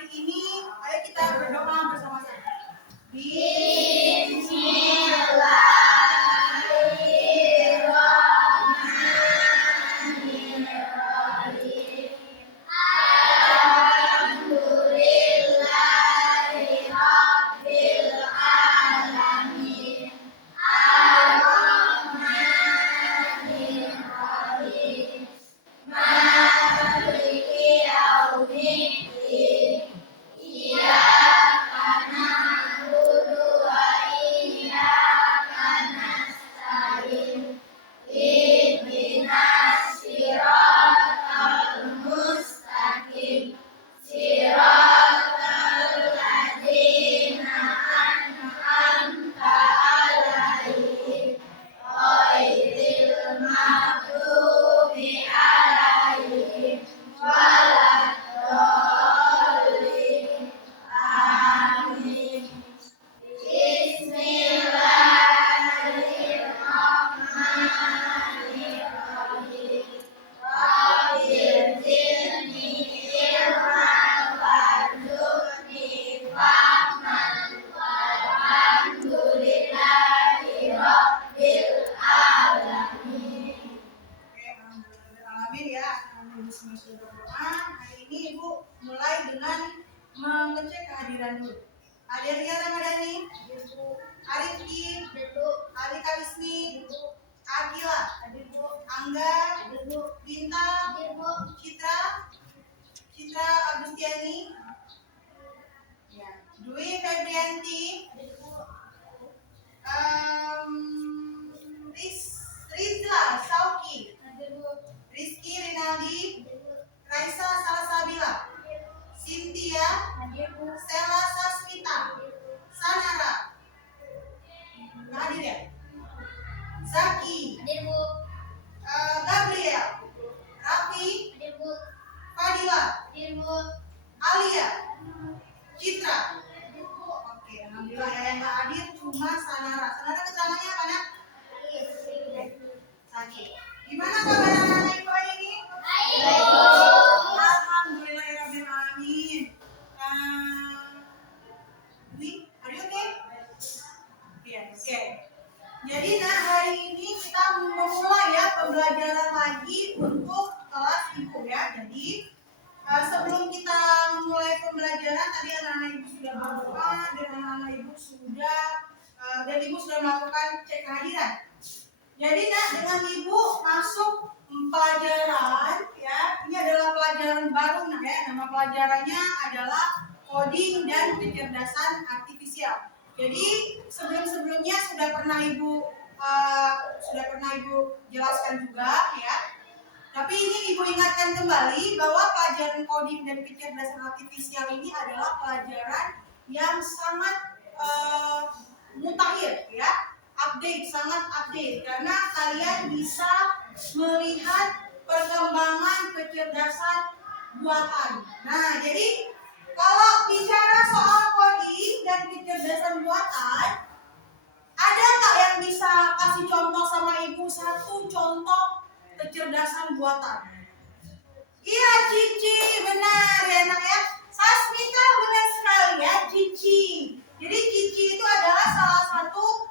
hari ini, ayo kita berdoa bersama-sama. Hari ini Ibu mulai dengan mengecek kehadiran dulu. Ada Ria Ramadhani, Arifki, Ali Kalisni, Agila, Angga, Binta, Citra Agustiani, Dwi Febrianti, Rizla Sauki, Rizky Rinaldi, Raisa Salasabila, Cynthia, Stella Sasmita, Sanara, hadir ya? Zaki, Gabriel, Raffi, Fadila, Alia, Citra. Oke, alhamdulillah ya, yang nggak hadir cuma Sanara. Sanara keterangannya apa nak? Sakit. Gimana kabar anak-anak Ibu hari ini? Alhamdulillah ya Rabbil Alamin. Are you okay? Oke. Jadi hari ini kita memulai ya pembelajaran lagi untuk kelas Ibu ya. Jadi sebelum kita mulai pembelajaran tadi anak-anak Ibu sudah berdoa dan anak-anak Ibu sudah melakukan cek kehadiran. Jadi dengan Ibu masuk pelajaran ya, ini adalah pelajaran baru ya. Nama pelajarannya adalah coding dan kecerdasan artifisial. Jadi sebelumnya sudah pernah Ibu jelaskan juga ya. Tapi ini Ibu ingatkan kembali bahwa pelajaran coding dan kecerdasan artifisial ini adalah pelajaran yang sangat mutakhir ya. Sangat update karena kalian bisa melihat perkembangan kecerdasan buatan. Nah, jadi kalau bicara soal coding dan kecerdasan buatan, ada nggak yang bisa kasih contoh sama Ibu satu contoh kecerdasan buatan? Iya, Cici, benar ya nak ya. Sasmita benar sekali ya, Cici. Jadi Cici itu adalah salah satu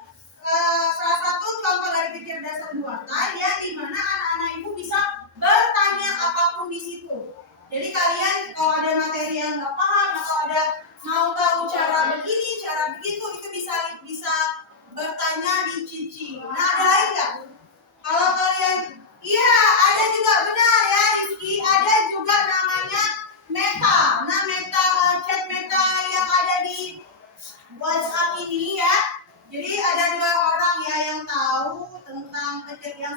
contoh dari kecerdasan buatan ya, di mana anak-anak Ibu bisa bertanya apapun di situ. Jadi kalian kalau ada materi yang nggak paham atau ada mau tahu cara begini, cara begitu, itu bisa bertanya di Cici. Nah, ada lagi nggak? Kalau kalian, iya ada juga benar ya Rizky, ada juga namanya Meta. Nah, chat Meta yang ada di WhatsApp ini ya. Jadi ada dua orang ya yang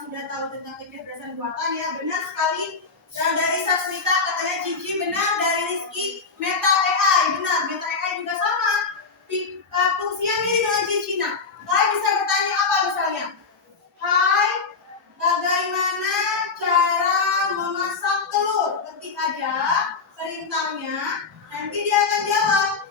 sudah tahu tentang kecerdasan buatan ya, benar sekali. Dan dari Sasmita katanya Cici benar, dari Rizky Meta AI benar, Meta AI juga sama. Fungsinya mirip dengan Cici. Nah, kalian bisa bertanya apa misalnya? Hai, bagaimana cara memasak telur? Ketik aja perintahnya, nanti dia akan jawab.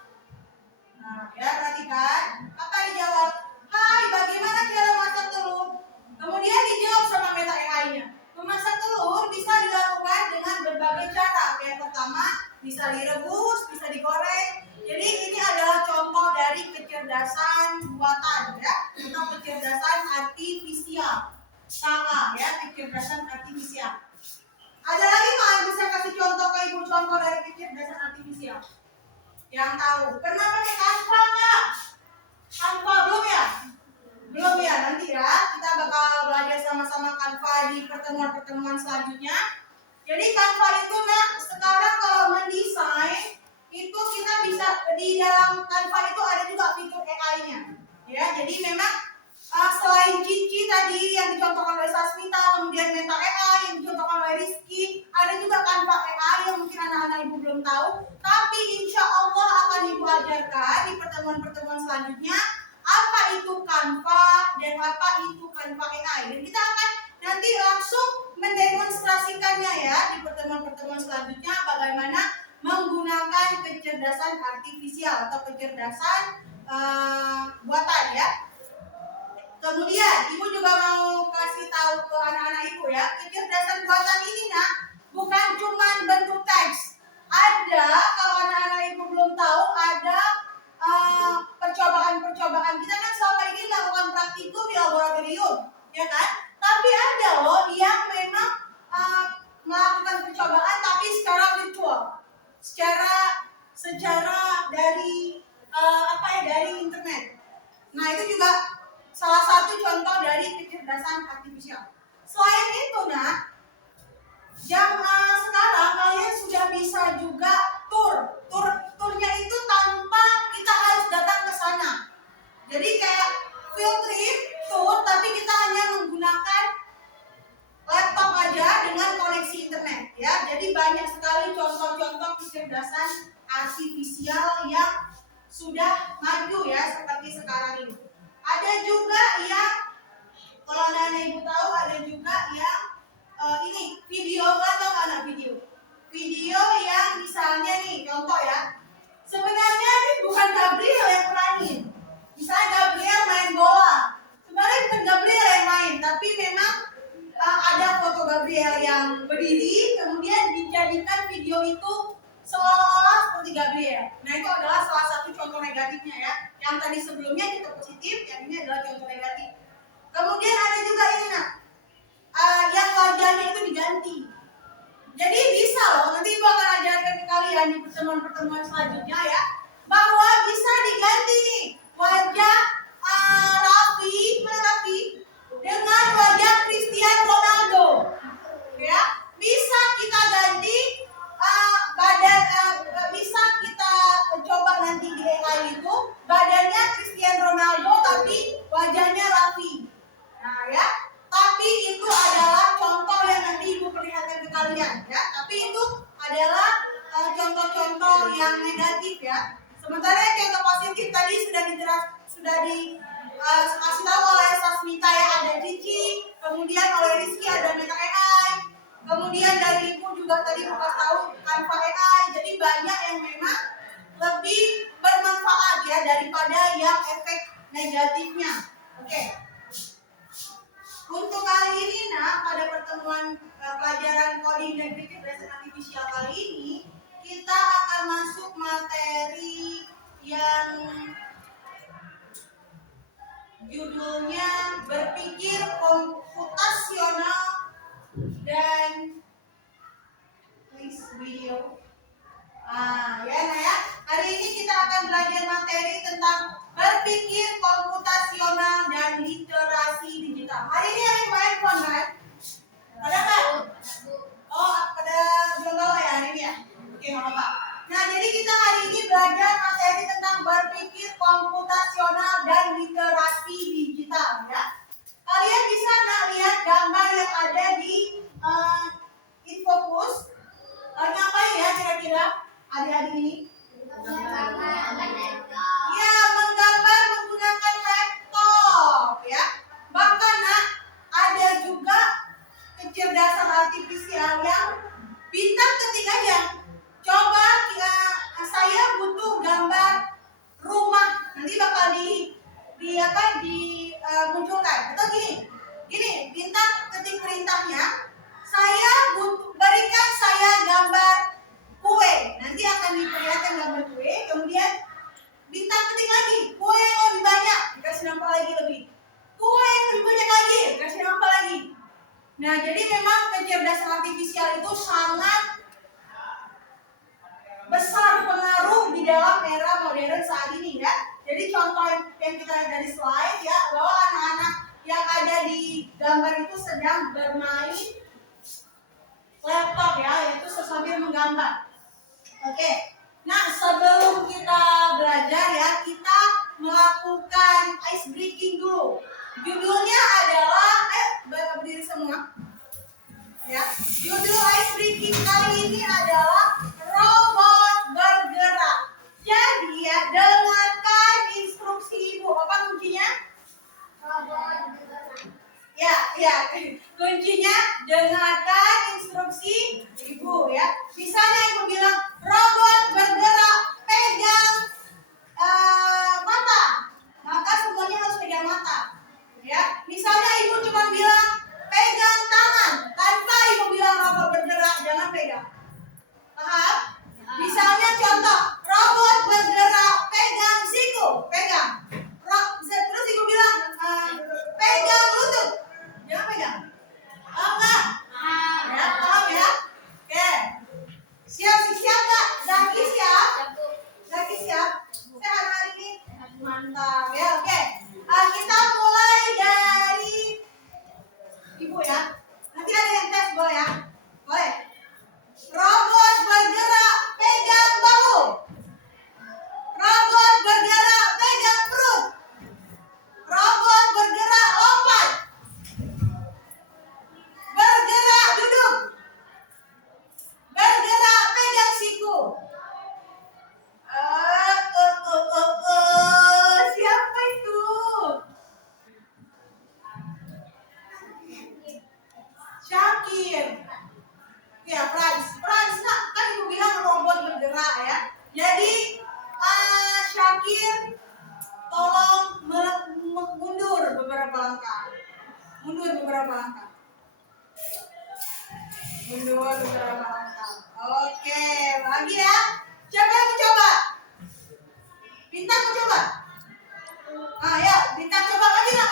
Nah, ya perhatikan, apa dijawab? Hai, bagaimana cara masak telur? Kemudian dijawab sama Meta AI-nya. Memasak telur bisa dilakukan dengan berbagai cara. Yang pertama, bisa direbus. kecerdasan buatan ya, atau kecerdasan artifisial. KA ya, kecerdasan artifisial. Ada lagi nggak yang bisa kasih contoh ke ibu, contoh dari kecerdasan artifisial? Yang tahu? Pernah pakai Canva nggak? Canva belum ya? Belum ya, nanti ya kita bakal belajar sama-sama Canva di pertemuan-pertemuan selanjutnya. Jadi Canva itu sekarang kalau mendesain itu kita bisa di dalam Canva itu ada juga fitur AI-nya. Ya, jadi memang selain Cici tadi yang dicontohkan oleh Sasmita, kemudian Meta AI yang dicontohkan oleh Rizky, ada juga Canva AI yang mungkin anak-anak ibu belum tahu. Tapi insya Allah akan ibu ajarkan di pertemuan-pertemuan selanjutnya apa itu Canva dan apa itu Canva AI. Dan kita akan nanti langsung mendemonstrasikannya ya di pertemuan-pertemuan selanjutnya bagaimana menggunakan kecerdasan artifisial atau kecerdasan buatan ya. Kemudian ibu juga mau kasih tahu ke anak-anak ibu ya, kecerdasan buatan ini bukan cuma bentuk teks. Ada, kalau anak-anak ibu belum tahu, ada percobaan-percobaan. Kita kan selama ini melakukan praktikum di laboratorium, ya kan? Tapi ada loh yang memang melakukan percobaan tapi secara virtual, secara dari dari internet. Nah itu juga salah satu contoh dari kecerdasan artifisial. Selain itu sekarang kalian sudah bisa juga turnya itu tanpa kita harus datang ke sana. Jadi kayak field trip tour tapi kita hanya menggunakan laptop aja dengan koneksi internet ya. Jadi banyak sekali contoh-contoh kecerdasan artifisial yang sudah maju ya seperti sekarang ini. Ada juga yang kalau anak-anak ibu tahu ada juga yang ini video atau anak video yang misalnya nih contoh ya, sebenarnya ini bukan Gabriel yang main, misalnya Gabriel main bola, sebenarnya bukan Gabriel yang main tapi memang ada foto Gabriel yang berdiri kemudian dijadikan video itu seolah-olah seperti Gabriel. Nah itu adalah salah satu contoh negatifnya ya. Yang tadi sebelumnya kita positif, yang ini adalah contoh negatif. Kemudian ada juga ini yang wajahnya itu diganti. Jadi bisa loh, nanti ibu akan ajarkan ke kalian di pertemuan-pertemuan selanjutnya ya, bahwa bisa diganti nih wajah Raffi dengan wajah Cristiano Ronaldo. Ya, bisa kita ganti bisa kita coba nanti di AI itu badannya Cristiano Ronaldo tapi wajahnya Raffi. Nah ya, tapi itu adalah contoh yang nanti ibu perlihatkan ke kalian ya. Tapi itu adalah contoh-contoh yang negatif ya. Sementara contoh positif tadi sudah dikasih tahu oleh Sasmita ya, ada Cici, kemudian oleh Rizky ada Meta AI, kemudian dari ibu juga tadi ibu kasih tahu Canva AI. Jadi banyak yang memang lebih bermanfaat ya daripada yang efek negatifnya. Oke. Untuk kali ini pada pertemuan pelajaran coding dan kecerdasan artifisial kali ini kita akan masuk materi yang judulnya berpikir komputasional dan please video. Ya. Hari ini kita akan belajar materi tentang berpikir komputasional dan literasi digital. Hari ini ada yang main phone kan? Ada nggak? Oh, pada belum bawa ya hari ini ya? Oke, nggak apa-apa. Nah, jadi kita hari ini belajar materi tentang berpikir komputasional dan literasi digital ya. Kalian bisa lihat gambar yang ada di Infocus. Ngapain ya kira-kira adik-adik ini? Ya, menggambar menggunakan laptop ya. Bahkan ada juga kecerdasan artifisial yang bintang ketik aja. Coba saya butuh gambar rumah, nanti bakal dimunculkan. Atau gini, bintang ketik perintahnya. Berikan saya gambar kue. Nanti akan diperlihatkan gambar kue. Kemudian bintang ketik lagi kue apa lagi? Nah, jadi memang kecerdasan artifisial itu sangat besar pengaruh di dalam era modern saat ini ya. Jadi contoh yang kita lihat dari slide ya, bahwa anak-anak yang ada di gambar itu sedang bermain laptop ya, yaitu sambil menggambar. Oke. Nah, sebelum kita belajar ya, kita melakukan ice breaking dulu. Judulnya adalah berdiri semua. Ya. Judul ice breaking kali ini adalah robot bergerak. Jadi ya, dengarkan instruksi ibu. Apa kuncinya? Robot bergerak. Ya, kuncinya dengarkan instruksi ibu ya. Misalnya ibu bilang robot bergerak, pegang mata, maka semuanya harus pegang mata. Ya, misalnya ibu cuma bilang pegang tangan, tanpa ibu bilang robot bergerak, jangan pegang. Paham? Misalnya contoh, robot bergerak, pegang siku, pegang. Terus ibu bilang pegang lutut, jangan pegang. Paham nggak? Ya, paham ya? Oke. Siap nggak? Zaki siap? Zaki siap? Sehat hari ini? Mantap ya, oke. Kita mulai dari ibu ya. Nanti ada yang tes, boleh ya? Boleh. Robot bergerak, pegang bahu. Robot bergerak, pegang perut. Robot bergerak, lompat. Bergerak, duduk. Bergerak, pegang siku. Siapa itu? Syakir. Ya, Frans, nah, kan ibu bilang robot bergerak ya. Jadi Syakir tolong mundur beberapa langkah. Mundur beberapa langkah. Oke, lagi ya. Siapa yang mau coba? Bintang mau coba? Ya, Bintang coba lagi nak.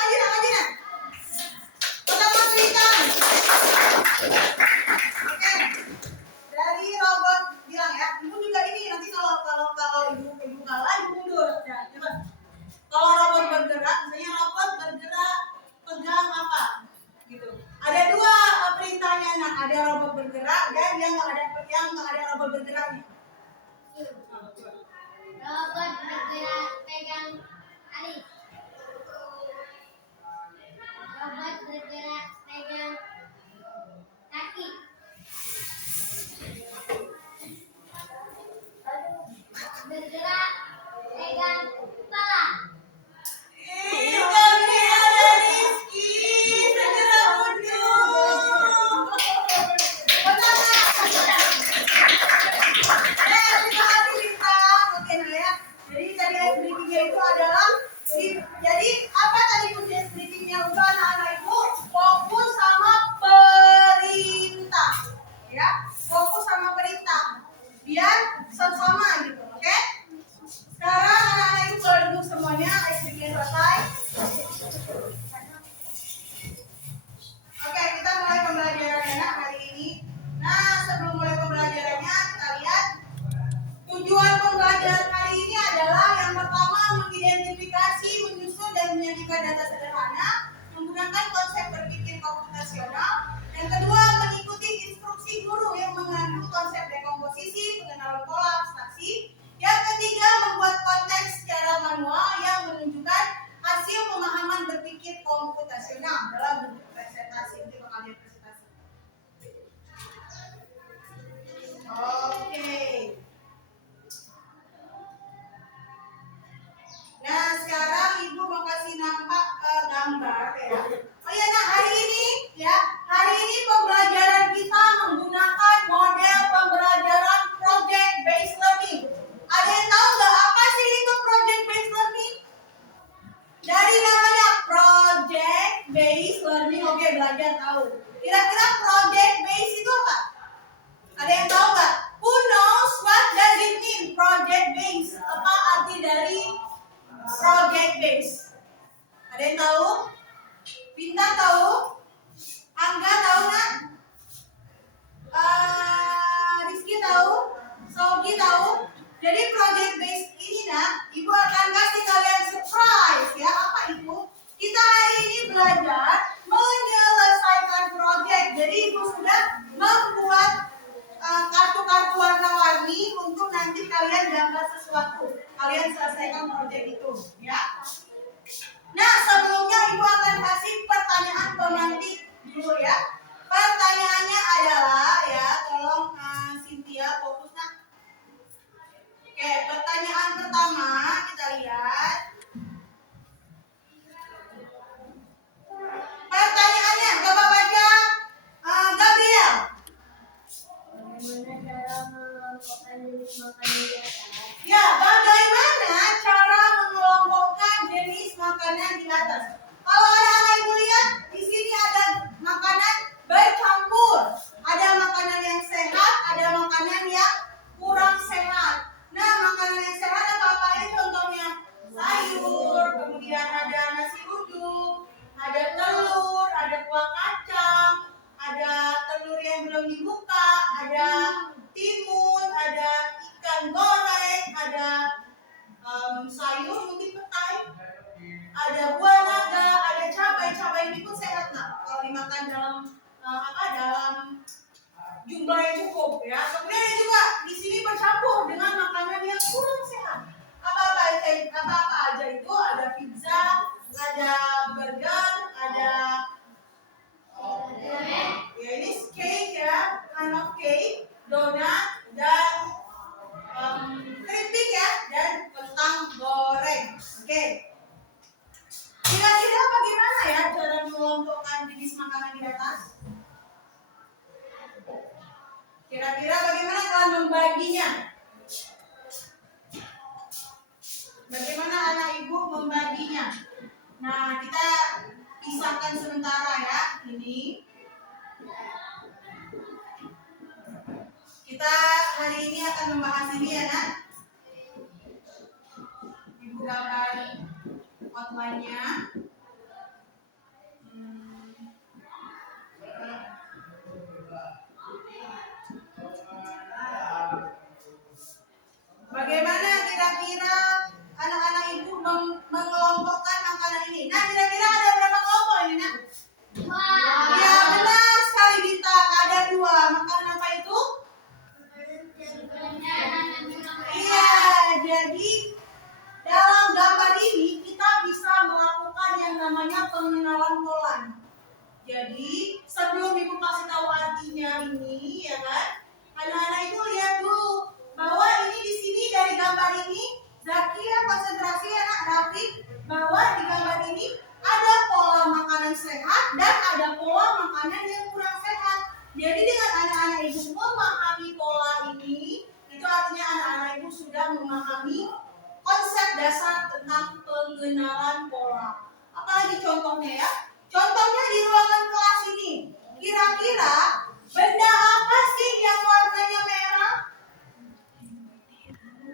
Pertama Bintang. Oke. Dari robot bilang ya, ibu juga ini nanti kalau ibu kalah ibu mundur. Ya, coba. Kalau robot bergerak, misalnya robot bergerak pegang apa? Gitu. Ada dua perintahnya, nah ada robot bergerak dan yang nggak ada robot bergeraknya. Robot bergerak pegang alis. Robot bergerak pegang kaki. Bergerak pegang kepala. Kami ada Rizky, segera mundur. Benar nggak? Terima kasih Bintang. Oke nah ya. Jadi tadi ice breakingnya itu adalah jadi apa tadi kunci ice breakingnya untuk anak-anak ibu? Fokus sama perintah. Ya, fokus sama perintah. Biar sama gitu, oke? Sekarang anak-anak ibu boleh duduk semuanya, ice breakingnya selesai. Oke, kita mulai pembelajarannya hari ini. Nah, sebelum mulai pembelajarannya, kita lihat tujuan pembelajaran hari ini adalah yang pertama mengidentifikasi, menyusun dan menyajikan data sederhana menggunakan konsep berpikir komputasional. Yang kedua, mengikuti instruksi guru yang mengandung konsep dekomposisi, pengenalan pola abstraksi. Yang ketiga, membuat konteks secara manual yang menunjukkan hasil pemahaman berpikir komputasional dalam bentuk presentasi. Nanti bakal ada presentasi. Oke. Nah, sekarang ibu mau kasih nampak gambar ya. Oh ya, nah hari ini pembelajaran kita menggunakan model pembelajaran project based learning. Ada yang tahu menggambar sesuatu. Kalian selesaikan proyek itu, ya. Nah, sebelumnya Ibu akan kasih pertanyaan pemantik dulu ya. Pertanyaannya adalah ya, tolong Cynthia fokus nak. Oke, pertanyaan pertama kita lihat. Pertanyaannya, coba baca Gabriel. Bagaimana cara mengelompokkan jenis makanan di atas? Ya, bagaimana cara mengelompokkan jenis makanan di atas? Kalau ada anak ibu lihat, di sini ada makanan bercampur. Ada makanan yang sehat, ada makanan yang kurang sehat. Nah, makanan yang sehat apa aja contohnya? Sayur, kemudian ada nasi uduk, ada telur, ada kuah kacang, ada telur yang belum dibuka, ada timun, ada ikan goreng, ada sayur mungkin petai, ada buah naga, ada cabai. Cabai ini pun sehat nak kalau dimakan dalam dalam jumlah yang cukup ya. Kemudian ada juga di sini bercampur dengan makanan yang kurang sehat. Apa aja itu? Ada pizza, ada burger, ada ya ini cake ya, kind of cake, donat dan keripik ya, dan kentang goreng. Oke. Kira-kira bagaimana ya cara mengelompokkan jenis makanan di atas? Kira-kira bagaimana kalian membaginya? Bagaimana anak ibu membaginya? Nah, kita pisahkan sementara ya. Ini kita hari ini akan membahas ini ya nak. Ibu gambar outline-nya. Bagaimana kira-kira anak-anak ibu mengelompokkan makanan ini? Nah, kira-kira ada berapa kelompok ini nak? Ya benar sekali Bintang, ada 2. Makanan apa itu? Iya, jadi dalam gambar ini kita bisa melakukan yang namanya pengenalan pola. Jadi sebelum ibu kasih tahu artinya ini, ya kan? Anak-anak itu lihat dulu bahwa ini di sini dari gambar ini, Zakia konsentrasi anak Rafiq, bahwa di gambar ini ada pola makanan sehat dan ada pola makanan yang kurang sehat. Jadi dengan anak-anak ibu memahami pola ini, itu artinya anak-anak ibu sudah memahami konsep dasar tentang pengenalan pola. Apalagi contohnya ya? Contohnya di ruangan kelas ini, kira-kira benda apa sih yang warnanya merah?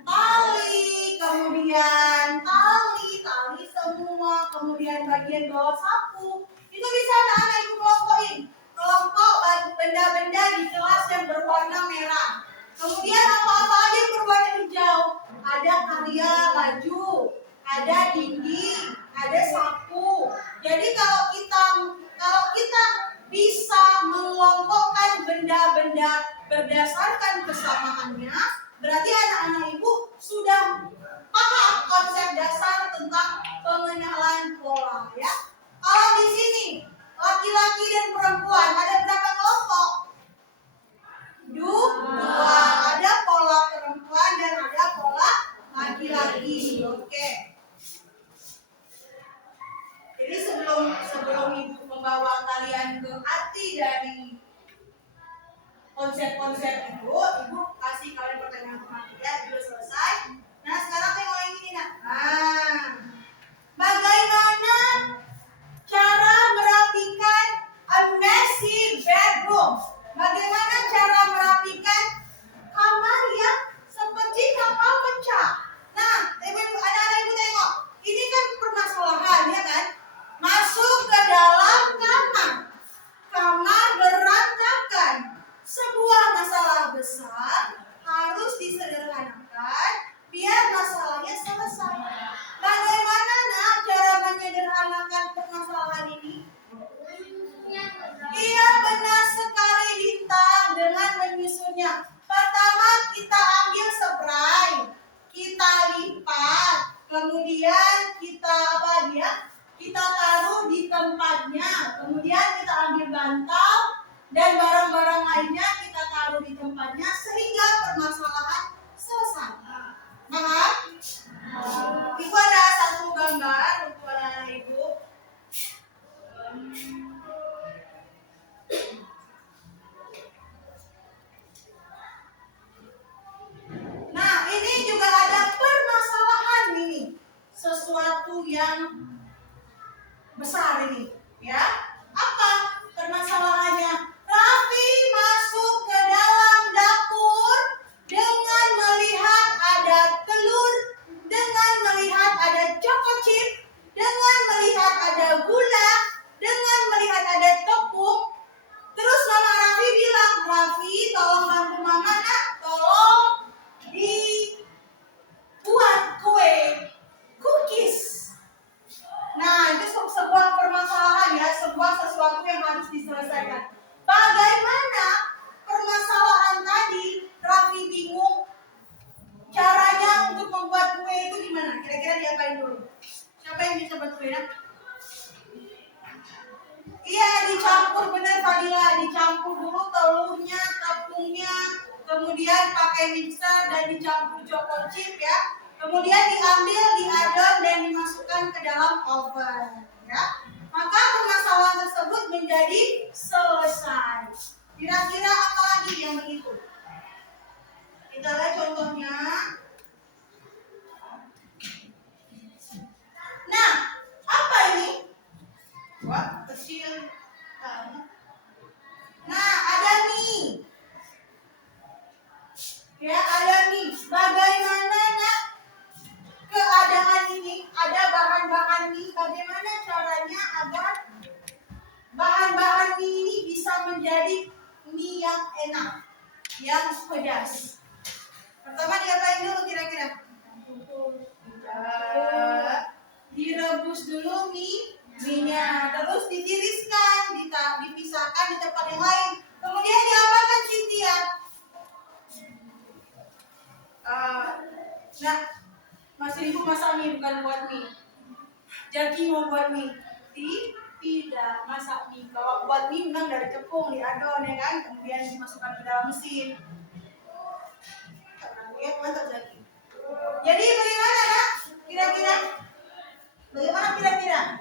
Tali, kemudian tali semua, kemudian bagian bawah sapu. Itu bisa anak-anak ibu kelompokin. Kelompok benda-benda di kelas yang berwarna merah. Kemudian apa-apa aja yang berwarna hijau. Ada karya baju, ada dinding, ada sapu. Jadi kalau kita bisa mengelompokkan benda-benda berdasarkan kesamaannya, berarti anak-anak ibu sudah paham konsep dasar tentang pengenalan pola ya. Kalau di sini laki-laki dan perempuan ada berapa kelompok? 2. Ada pola perempuan dan ada pola laki-laki. Oke. Jadi sebelum ibu membawa kalian ke arti dari konsep-konsep itu, ibu kasih kalian pertanyaan pemantik ya, sudah selesai. Nah sekarang tengok yang ini nak. Nah, bagaimana cara merapikan a messy bedroom? Bagaimana cara merapikan kamar yang seperti kapal pecah? Nah, anak-anak ibu tengok, ini kan permasalahan ya kan? Masuk ke dalam kamar berantakan. Sebuah masalah besar harus disederhanakan biar masalahnya selesai. Bagaimana nak cara menyederhanakan permasalahan ini? Iya benar sekali Bintang, dengan menyusunnya. Pertama kita ambil spray. besar ini, ya. Apa permasalahannya? Raffi masuk ke dalam dapur dengan melihat ada telur, dengan melihat ada choco chip, dengan melihat ada gula, dengan melihat ada tepung. Terus Mama Raffi bilang, Raffi tolong bantu Mama nak, tolong dibuat kue cookies. Nah, itu sebuah permasalahan ya, sebuah sesuatu yang harus diselesaikan. Bagaimana permasalahan tadi? Raffi bingung caranya untuk membuat kue itu gimana? Kira-kira diapain dulu? Siapa yang bisa buat kue? Iya, dicampur, benar Fadila. Dicampur dulu telurnya, tepungnya, kemudian pakai mixer dan dicampur choco chip ya. Kemudian diambil, diadon dan dimasukkan ke dalam oven ya. Maka permasalahan tersebut menjadi selesai. Kira-kira apa lagi yang begitu? Kita lihat contohnya. Nah, apa ini? Wah, kecil banget. Nah, ada mie. Ya, ada mie. Bagaimana nak keadaan ini? Ada bahan-bahan mie. Bagaimana caranya agar bahan-bahan mie ini bisa menjadi mie yang enak, yang pedas? Pertama diapain dulu kira-kira? Direbus dulu mie-nya, terus ditiriskan, dipisahkan di tempat yang lain. Kemudian diapakan Cynthia? Nah, Mas Ibu masak mie bukan buat mie. Jadi mau buat mie? Tidak, masak mie. Kalau buat mie memang dari tepung, diadon ya kan, kemudian dimasukkan ke dalam mesin. Ya, mantap lagi. Jadi bagaimana nak? Kira-kira? Bagaimana kira-kira?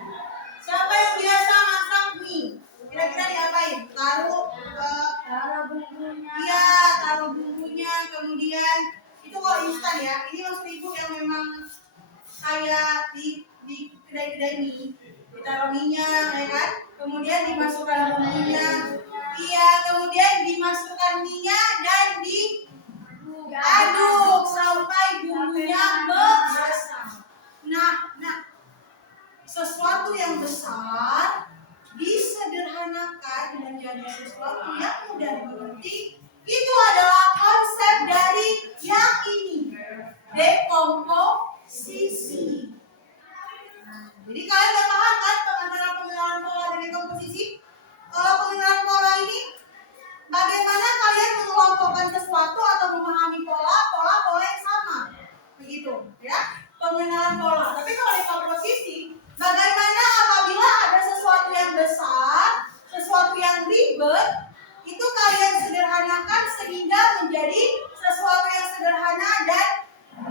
Siapa yang biasa masak mie? Kira-kira diapain? Taruh bumbunya. Iya, taruh bumbunya. Kemudian itu kalau instan ya. Ini maksud ibu yang memang kayak di kedai-kedai mie. Ditaruh minyak, ya kan? Kemudian dimasukkan bumbunya. Iya, kemudian dimasukkan minyak dan diaduk sampai bumbunya meresap. Nah, sesuatu yang besar disederhanakan menjadi sesuatu yang mudah dimengerti. Itu adalah konsep dari yang ini, dekomposisi. Jadi kalian udah paham kan antara pengenalan pola dan dekomposisi? Kalau pengenalan pola ini, bagaimana kalian mengelompokkan sesuatu atau memahami pola yang sama, begitu ya? Pengenalan pola. Tapi kalau dekomposisi, bagaimana apabila ada sesuatu yang besar, sesuatu yang ribet, itu kalian sederhanakan sehingga menjadi sesuatu yang sederhana dan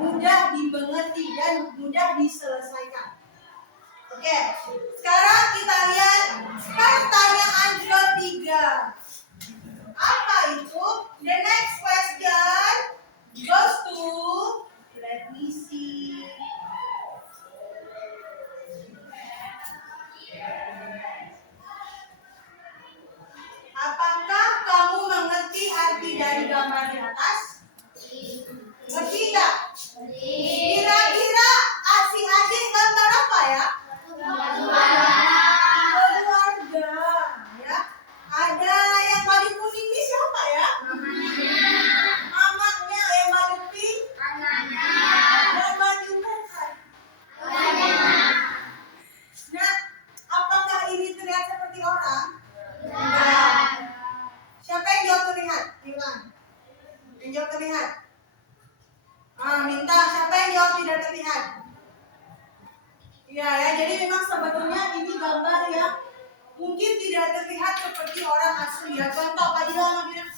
mudah dimengerti dan mudah diselesaikan. Oke, sekarang kita lihat pertanyaan ketiga. Apa itu? The next question goes to, let me see. Apakah kamu mengerti arti dari gambar di atas? Ngerti tidak? Kira-kira adik-adik gambar apa ya? Keluarga, ya. Ada yang baju kuning ini siapa ya? Mamanya. Yang baju pink? Yang baju merah? Nah, apakah ini terlihat seperti orang? Enggak. Siapa yang jawab terlihat? Bilang. Yang jawab terlihat? Minta siapa yang jawab tidak terlihat? Iya ya, jadi memang sebetulnya ini gambar yang mungkin tidak terlihat seperti orang asli ya. Contoh Pak Dila namanya.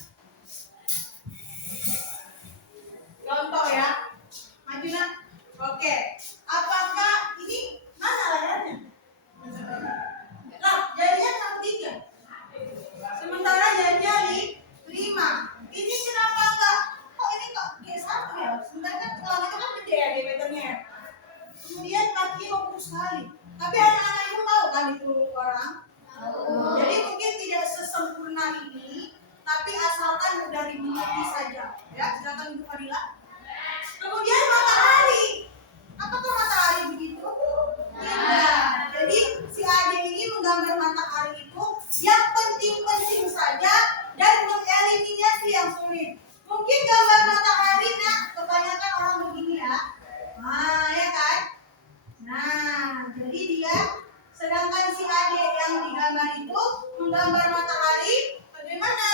Contoh ya. Maju nak. Oke. Apakah ini mana layarnya? Nah, jadinya 63. Sementara jadinya 5. Ini kenapa enggak? Kok ini kok G1 ya? Sebenarnya kan selama itu kan gede ya diameternya. kemudian kaki lurus sekali. Tapi anak-anak ibu tahu kan itu orang? Jadi mungkin tidak sesempurna ini, tapi asalkan udah dimengerti saja. Ya, silakan Ibu Fadila. Kemudian matahari. Apakah matahari begitu? Tidak. Jadi si adik ini menggambar matahari itu yang penting-penting saja dan mengeliminasi yang sulit. Mungkin gambar matahari, nah, kebanyakan orang begini ya. Nah, ya kan? Nah, jadi dia, sedangkan si adik yang digambar itu menggambar matahari bagaimana?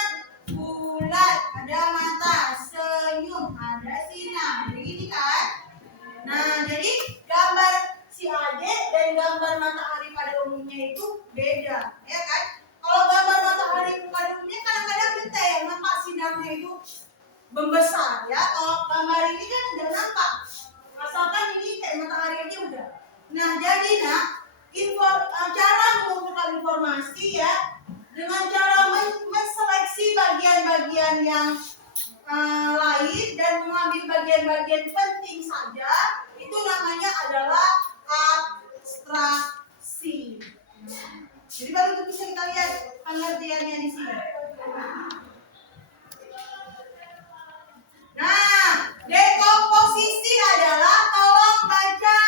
Bulat, ada mata, senyum, ada sinar, begini kan? Nah, jadi gambar si adik dan gambar matahari pada umumnya itu beda, ya kan? Kalau gambar matahari pada umumnya kadang-kadang kita ya nampak sinarnya itu membesar, ya. Kalau gambar ini kan udah nampak, asalkan ini kayak matahari aja udah. Nah, jadi nak, cara mengumpulkan informasi ya dengan cara menseleksi bagian-bagian yang lain dan mengambil bagian-bagian penting saja, itu namanya adalah abstraksi. Jadi baru itu bisa kita lihat pengertiannya di sini. Nah, dekomposisi adalah, tolong baca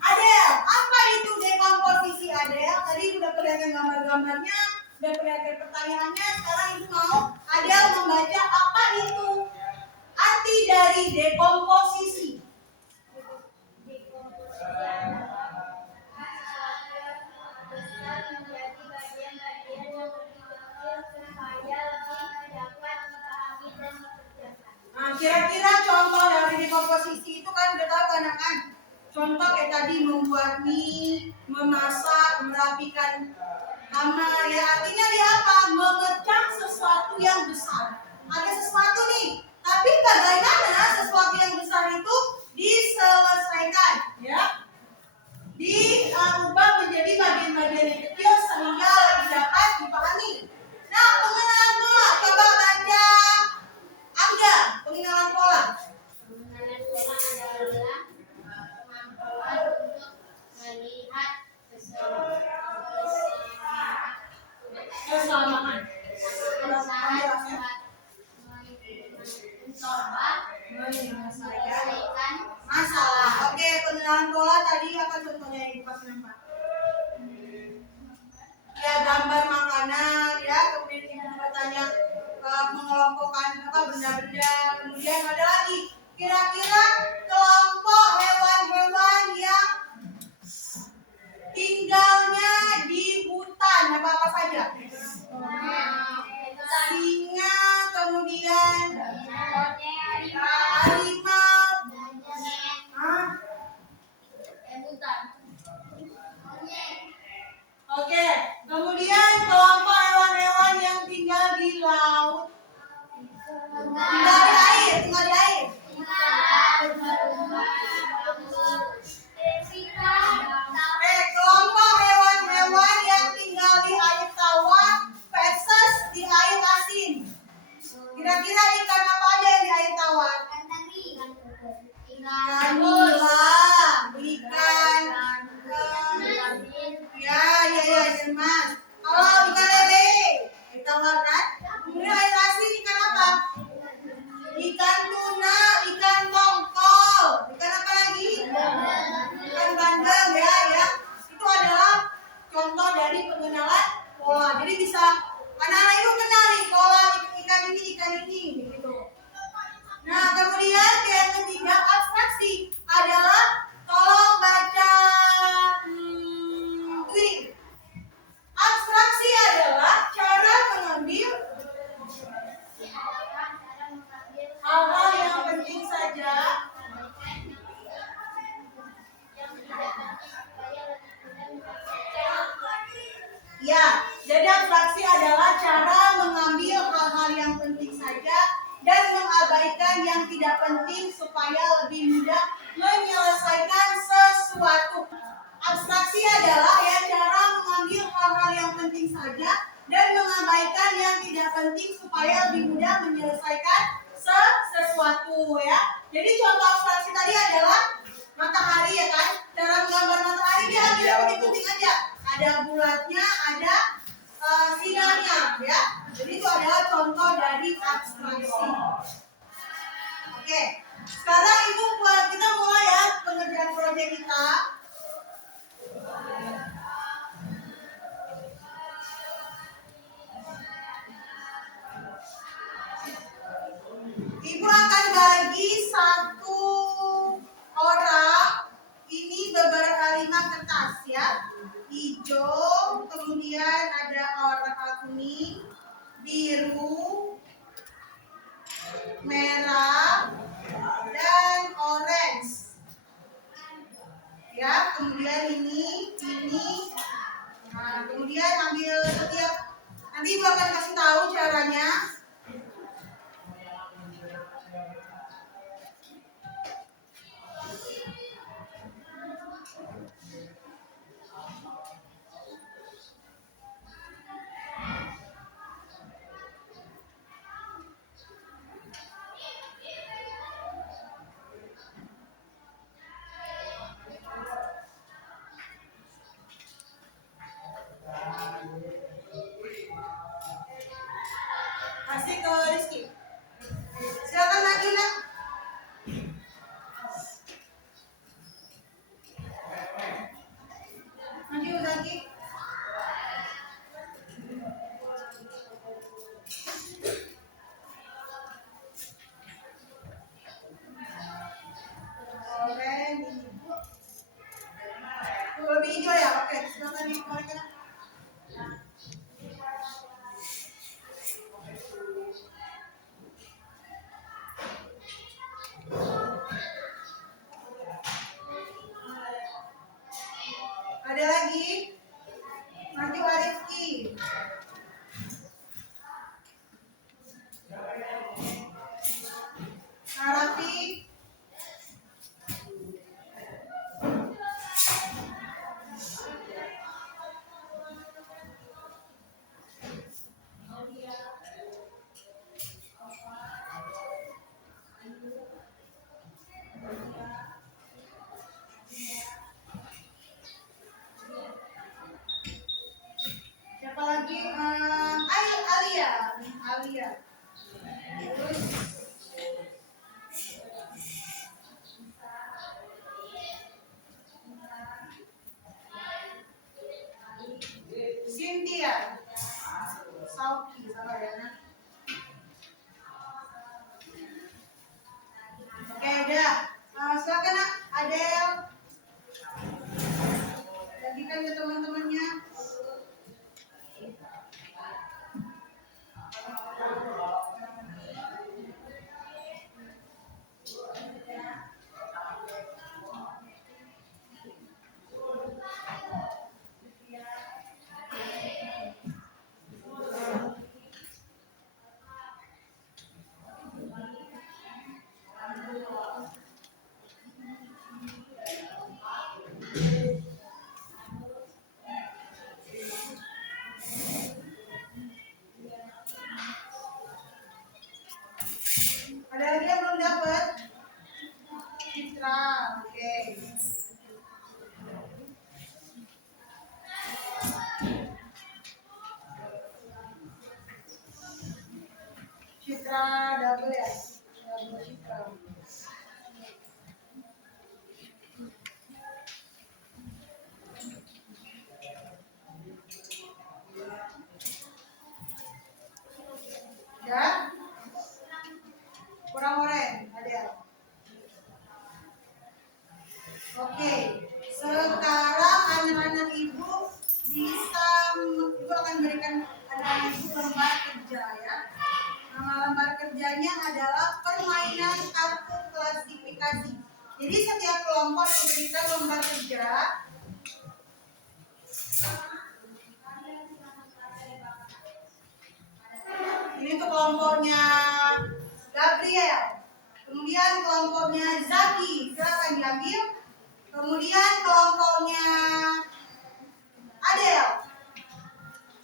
Adel. Apa itu dekomposisi Adel? Tadi udah kelihatan gambar-gambarnya, udah kelihatan pertanyaannya. Sekarang ibu mau Adel membaca apa itu arti dari dekomposisi. Nah, kira-kira contoh dari dekomposisi itu kan udah tahu kan? Contoh kayak tadi membuat mie, memasak, merapikan kamar, ya artinya dia apa? Memecah sesuatu yang besar. Ada sesuatu nih, tapi bagaimana sesuatu yang besar itu diselesaikan, ya? Diubah menjadi bagian-bagian yang kecil sehingga lebih dapat dipahami. Nah, pengenalan pola, coba baca Angga, pengenalan pola. Pengenalan pola adalah kemampuan untuk melihat Kesamaan. menyelesaikan Masalah. Oke, pengenalan pola tadi apa contohnya Ibu kasih nampak? Ya, gambar makanan, ya, kemudian Ibu bertanya mengelompokkan apa benda-benda, kemudian ada lagi kira-kira kelompok hewan-hewan yang tinggalnya di hutan apa saja? Singa, kemudian harimau, oke, kemudian kelompok hewan-hewan yang tinggal di laut, tinggal di air, tinggal di air. Kelompok hewan-hewan yang tinggal di air tawar versus di air asin. Kira-kira ikan apa aja yang di air tawar? Ikan nila, ikan ya, Mas. Kalau ikan lele, air tawar kan? Kemudian air asin ikan apa? Ikan tuna, ikan tongkol, ikan apa lagi? Ikan bandeng ya. Itu adalah contoh dari pengenalan pola. Jadi bisa anak-anak itu kenal nih pola ikan ini gitu. Nah, kemudian yang ketiga abstraksi adalah, tolong baca Dwi. Abstraksi adalah cara mengambil hal-hal yang penting saja ya. Jadi abstraksi adalah cara mengambil hal-hal yang penting saja dan mengabaikan yang tidak penting supaya lebih mudah menyelesaikan sesuatu. Abstraksi adalah ya cara mengambil hal-hal yang penting saja dan mengabaikan yang tidak penting supaya lebih mudah menyelesaikan sesuatu ya. Jadi contoh abstraksi tadi adalah matahari ya kan? ya. Hijau, kemudian ada warna kuning, biru, merah, dan orange. Ya, kemudian ini. Nah, kemudian ambil setiap, nanti Ibu akan kasih tahu caranya. Kasih ke Rizky. Silakan lagi, Nak. Maju lagi. Orange. Lebih hijau ya? Oke, silakan dikeluarkan. Ada lagi? Maju Arifki. Arafi. Siapa lagi? Alia. Terus Cynthia. Sauki, salah ya, Nak. Oke, udah. Silakan, Nak. Adel. Bagikan ke teman-temannya. Ada lagi yang belum dapat? Citra, oke. Citra double ya? Double Citra. Ya? Kurang oren, ada. Oke, sekarang anak-anak ibu bisa, ibu akan berikan anak-anak ibu lembar kerja ya. Nama lembar kerjanya adalah permainan kartu klasifikasi. Jadi setiap kelompok diberikan lembar kerja. Ini tuh kelompoknya Gabriel. Kemudian kelompoknya Zaki, silakan diambil. Kemudian kelompoknya Adel.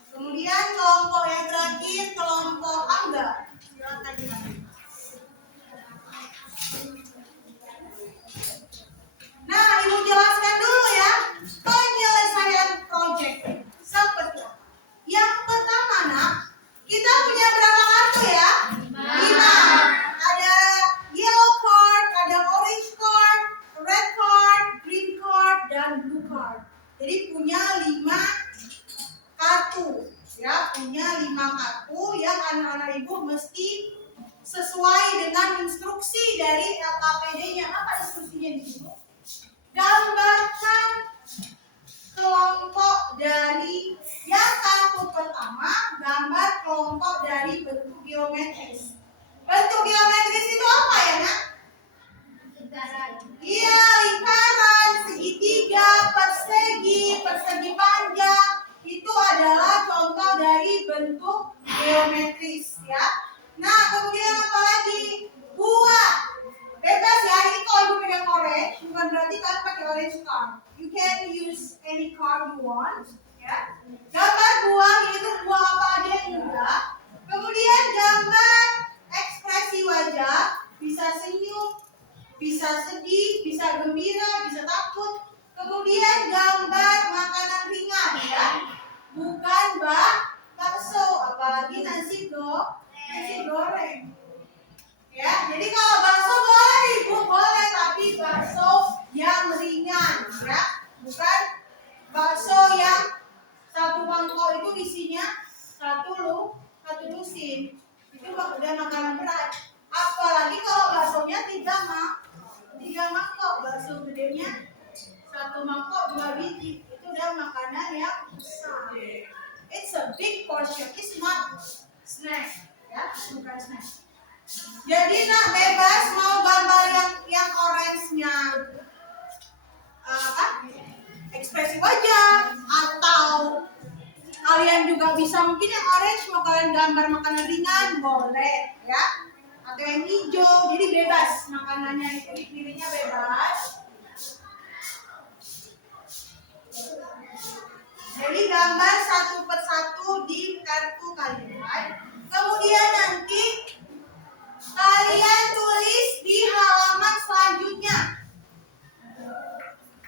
Kemudian kelompok yang terakhir kelompok Angga, silakan diambil. Nah, ibu jelaskan dulu ya penyelesaian project seperti apa. Yang pertama, Nak, kita punya berapa kartu ya? 5. Ada yellow card, ada orange card, red card, green card, dan blue card. Jadi punya 5 kartu. Ya, punya 5 kartu yang anak-anak ibu mesti sesuai dengan instruksi dari LKPD-nya. Apa instruksinya di sini? Gambarkan dari yang kartu pertama, gambar kelompok dari bentuk geometris. Bentuk geometris itu apa ya, Nak? Iya, lingkaran, segitiga, persegi, persegi panjang. Itu adalah contoh dari bentuk geometris ya. Nah, kemudian apa lagi? Buah. Bebas ya, ini kalau ibu pegang orange, bukan berarti kalian pakai orange card. You can use any card you want ya. Gambar buah, itu buah apa aja yang mudah. Kemudian gambar ekspresi wajah, bisa senyum, bisa sedih, bisa gembira, bisa takut. Kemudian gambar makanan ringan ya, bukan bakso, apalagi nasi goreng. Ya, jadi kalau bakso boleh ibu, boleh, tapi bakso yang ringan ya, bukan bakso yang satu mangkok itu isinya satu lusin. Itu udah makanan berat. Apalagi kalau baksonya tiga mangkok, bakso gedenya satu mangkok 2 biji, itu udah makanan yang besar. It's a big portion, it's not snack, ya, bukan snack. Jadi nak bebas mau gambar yang orange-nya ekspresi wajah, atau kalian juga bisa mungkin yang orange mau kalian gambar makanan ringan boleh ya, atau yang hijau, jadi bebas makanannya itu dipilihnya bebas. Jadi gambar satu persatu di kartu kalian, kemudian nanti kalian tulis di halaman selanjutnya.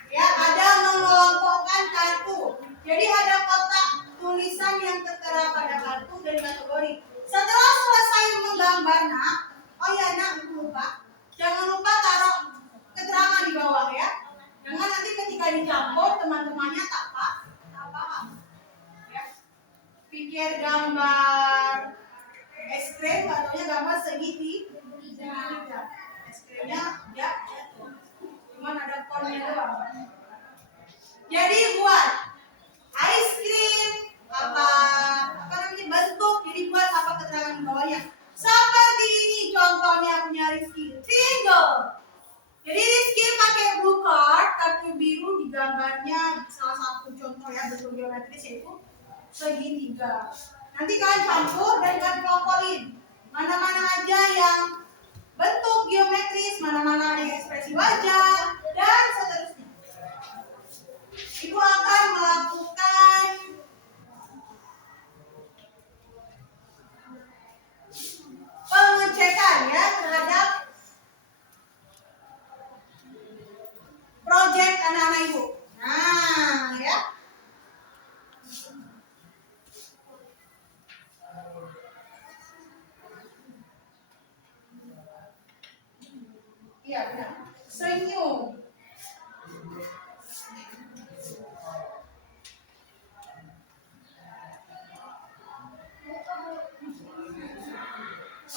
Ya, ada mengelompokkan kartu. Jadi ada kotak tulisan yang tertera pada kartu dan kategori. Setelah selesai menggambar, nak, oh ya nak, lupa, jangan lupa taruh keterangan di bawah ya. Jangan nanti ketika dicampur teman-temannya tak paham. Ya. Pikir gambar es krim, katanya gambar segitiga. Es krimnya ya, cuman ada konnya doang. Jadi buat ice cream apa namanya bentuk, jadi buat apa keterangan di bawahnya. Seperti ini contohnya punya Rizky, triangle. Jadi Rizky pakai blue card, kartu biru, di gambarnya salah satu contoh ya bentuk geometris yaitu segitiga. Nanti kalian campur dan kalian kelompokin mana-mana aja yang bentuk geometris, mana-mana yang ekspresi wajah, dan seterusnya. Ibu akan melakukan pengecekan ya terhadap proyek anak-anak ibu. Nah, ya. Iya, benar. Senyum.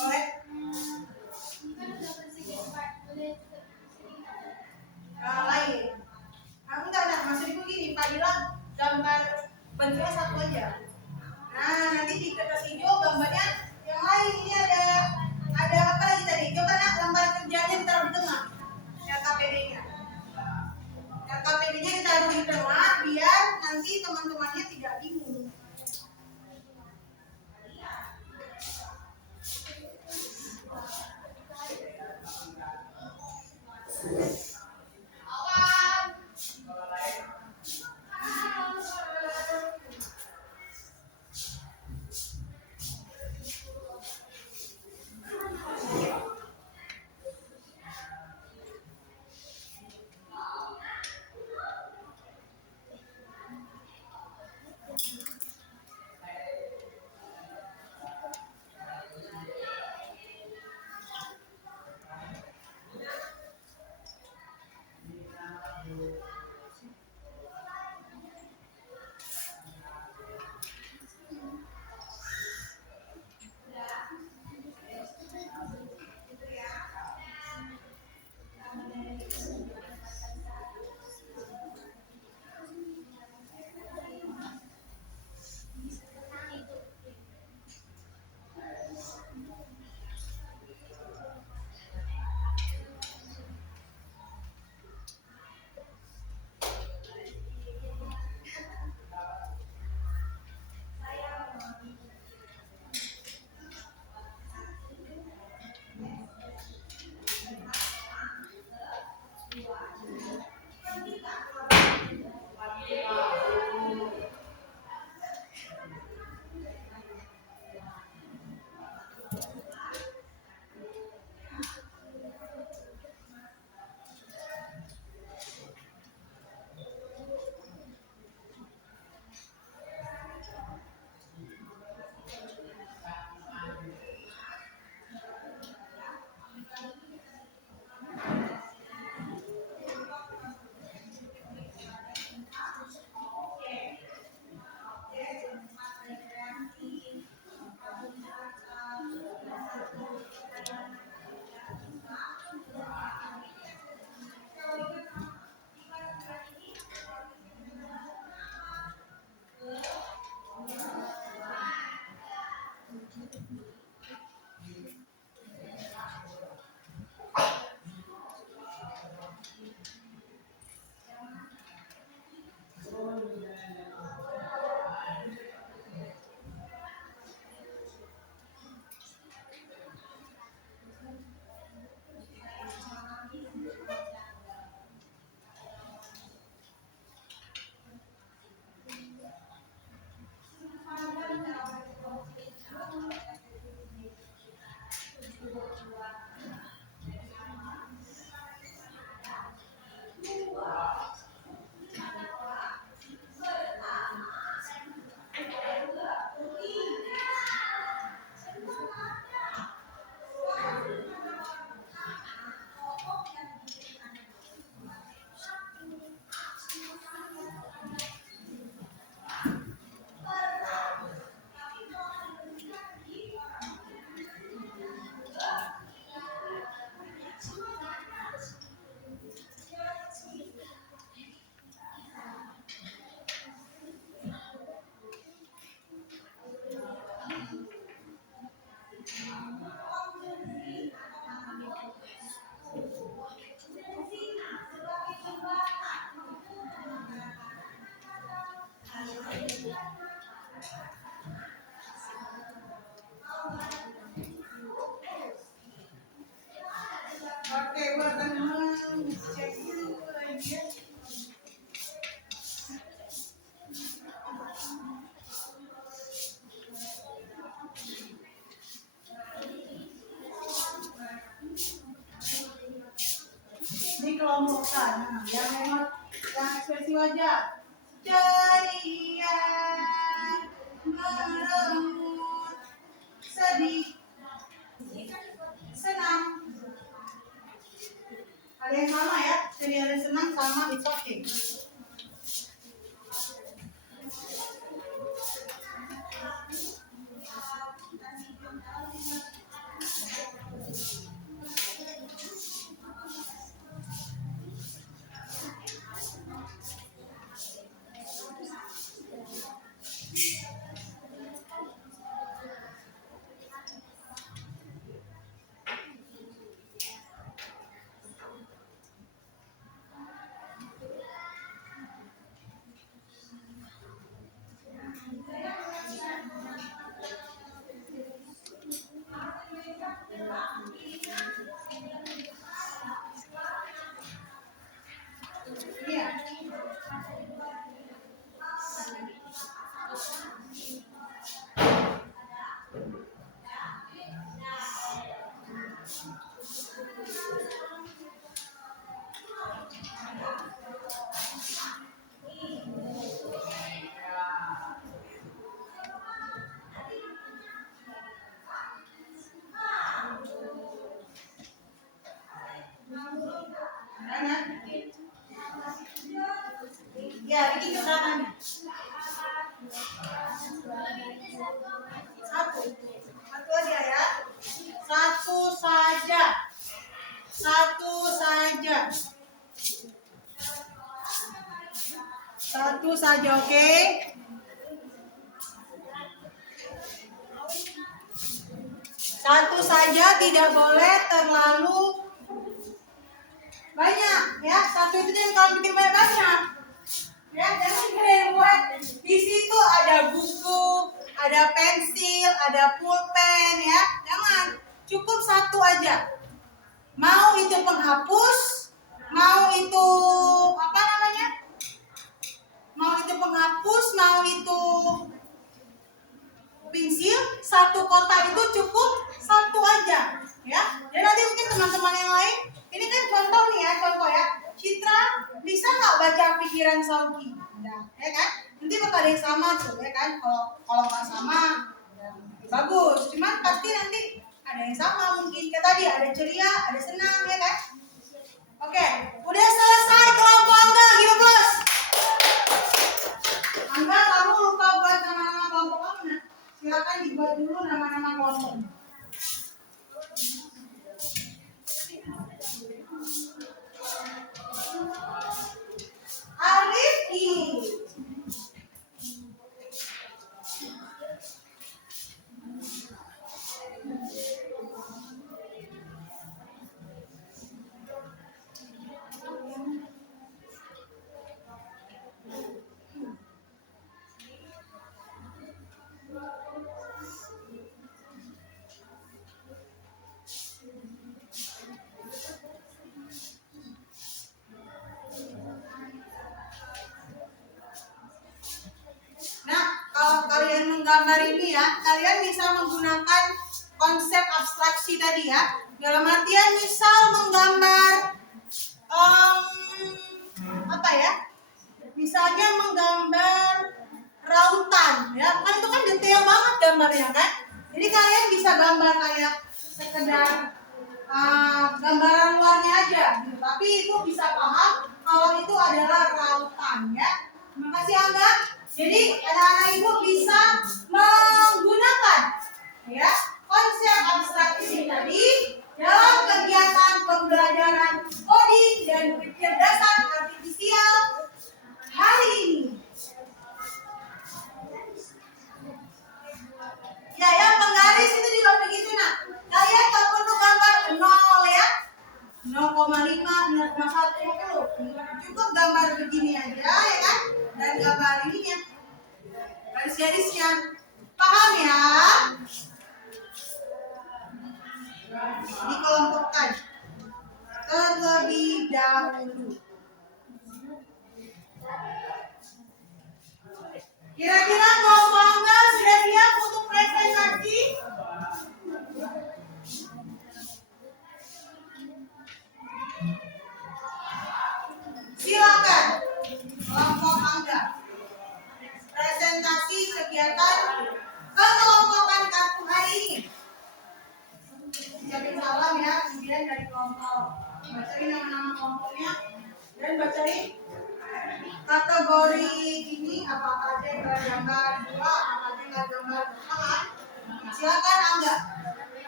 Oleh lain. Aku nggak ada, maksudku gini, Pak bilang gambar bentuknya satu aja. Nah, nanti di kertas hijau gambarnya yang lain. Ini ada apa lagi tadi? Coba nak lembar kerjanya ditaruh di tengah. RKPD-nya. RKPD-nya ditaruh di tengah biar nanti teman-temannya tidak bingung. ekspresi wajah. Ceria, meremut, sedih, senang. Ada yang sama ya, jadi ada yang senang sama, it's okay. Iya. Mana? Ya, bikin keterangannya. Satu. Satu aja ya. Satu saja. Satu saja. Satu saja, oke? Satu saja, tidak boleh terlalu banyak ya. Satu itu yang kalau bikin banyak. Ya, jangan kalian buat. Di situ ada buku, ada pensil, ada pulpen ya. Jangan, cukup satu aja. Mau itu penghapus, mau itu apa namanya? Mau itu penghapus, mau itu pensil, satu kotak itu cukup satu aja ya. Dan nanti mungkin teman-teman yang lain, ini kan contoh nih ya, contoh ya. Citra bisa nggak baca pikiran Sauki? Nah, ya kan? Nanti bakal ada yang sama tuh ya kan? Kalau nggak sama, ya, bagus. Cuman pasti nanti ada yang sama mungkin. Kayak tadi ada ceria, ada senang ya kan? Oke, udah selesai kelompok Angga, give plus. Angga, kamu lupa buat nama-nama kelompok kamu nah. Silakan dibuat dulu nama-nama kelompok. Arifki. Nah, kalau kalian menggambar ini ya, kalian bisa menggunakan konsep abstraksi tadi ya. Dalam artian misal menggambar apa ya? Misalnya menggambar rautan ya, kan itu kan detail banget gambarnya kan. Jadi kalian bisa gambar kayak sekedar gambaran luarnya aja, gitu. Tapi itu bisa paham kalau itu adalah rautan ya. Terima kasih Angga. Jadi anak-anak ibu bisa menggunakan ya konsep abstraksi tadi dalam kegiatan pembelajaran coding dan kecerdasan artifisial hari ini. Ya, yang penggaris itu juga begitu nak. Kalian tak perlu gambar 0 ya, 0,5, 0,1, cukup gambar begini aja ya kan, dan gambar ininya, garis-garisnya, paham ya? Dikelompokkan terlebih dahulu. Kira-kira kelompok Angga sudah siap untuk presentasi? Silakan. bagian dari kelompok. Bacain nama-nama kelompoknya dan bacain kategori ini apa aja yang gambar 2, apa aja yang gambar 4. Silakan Angga.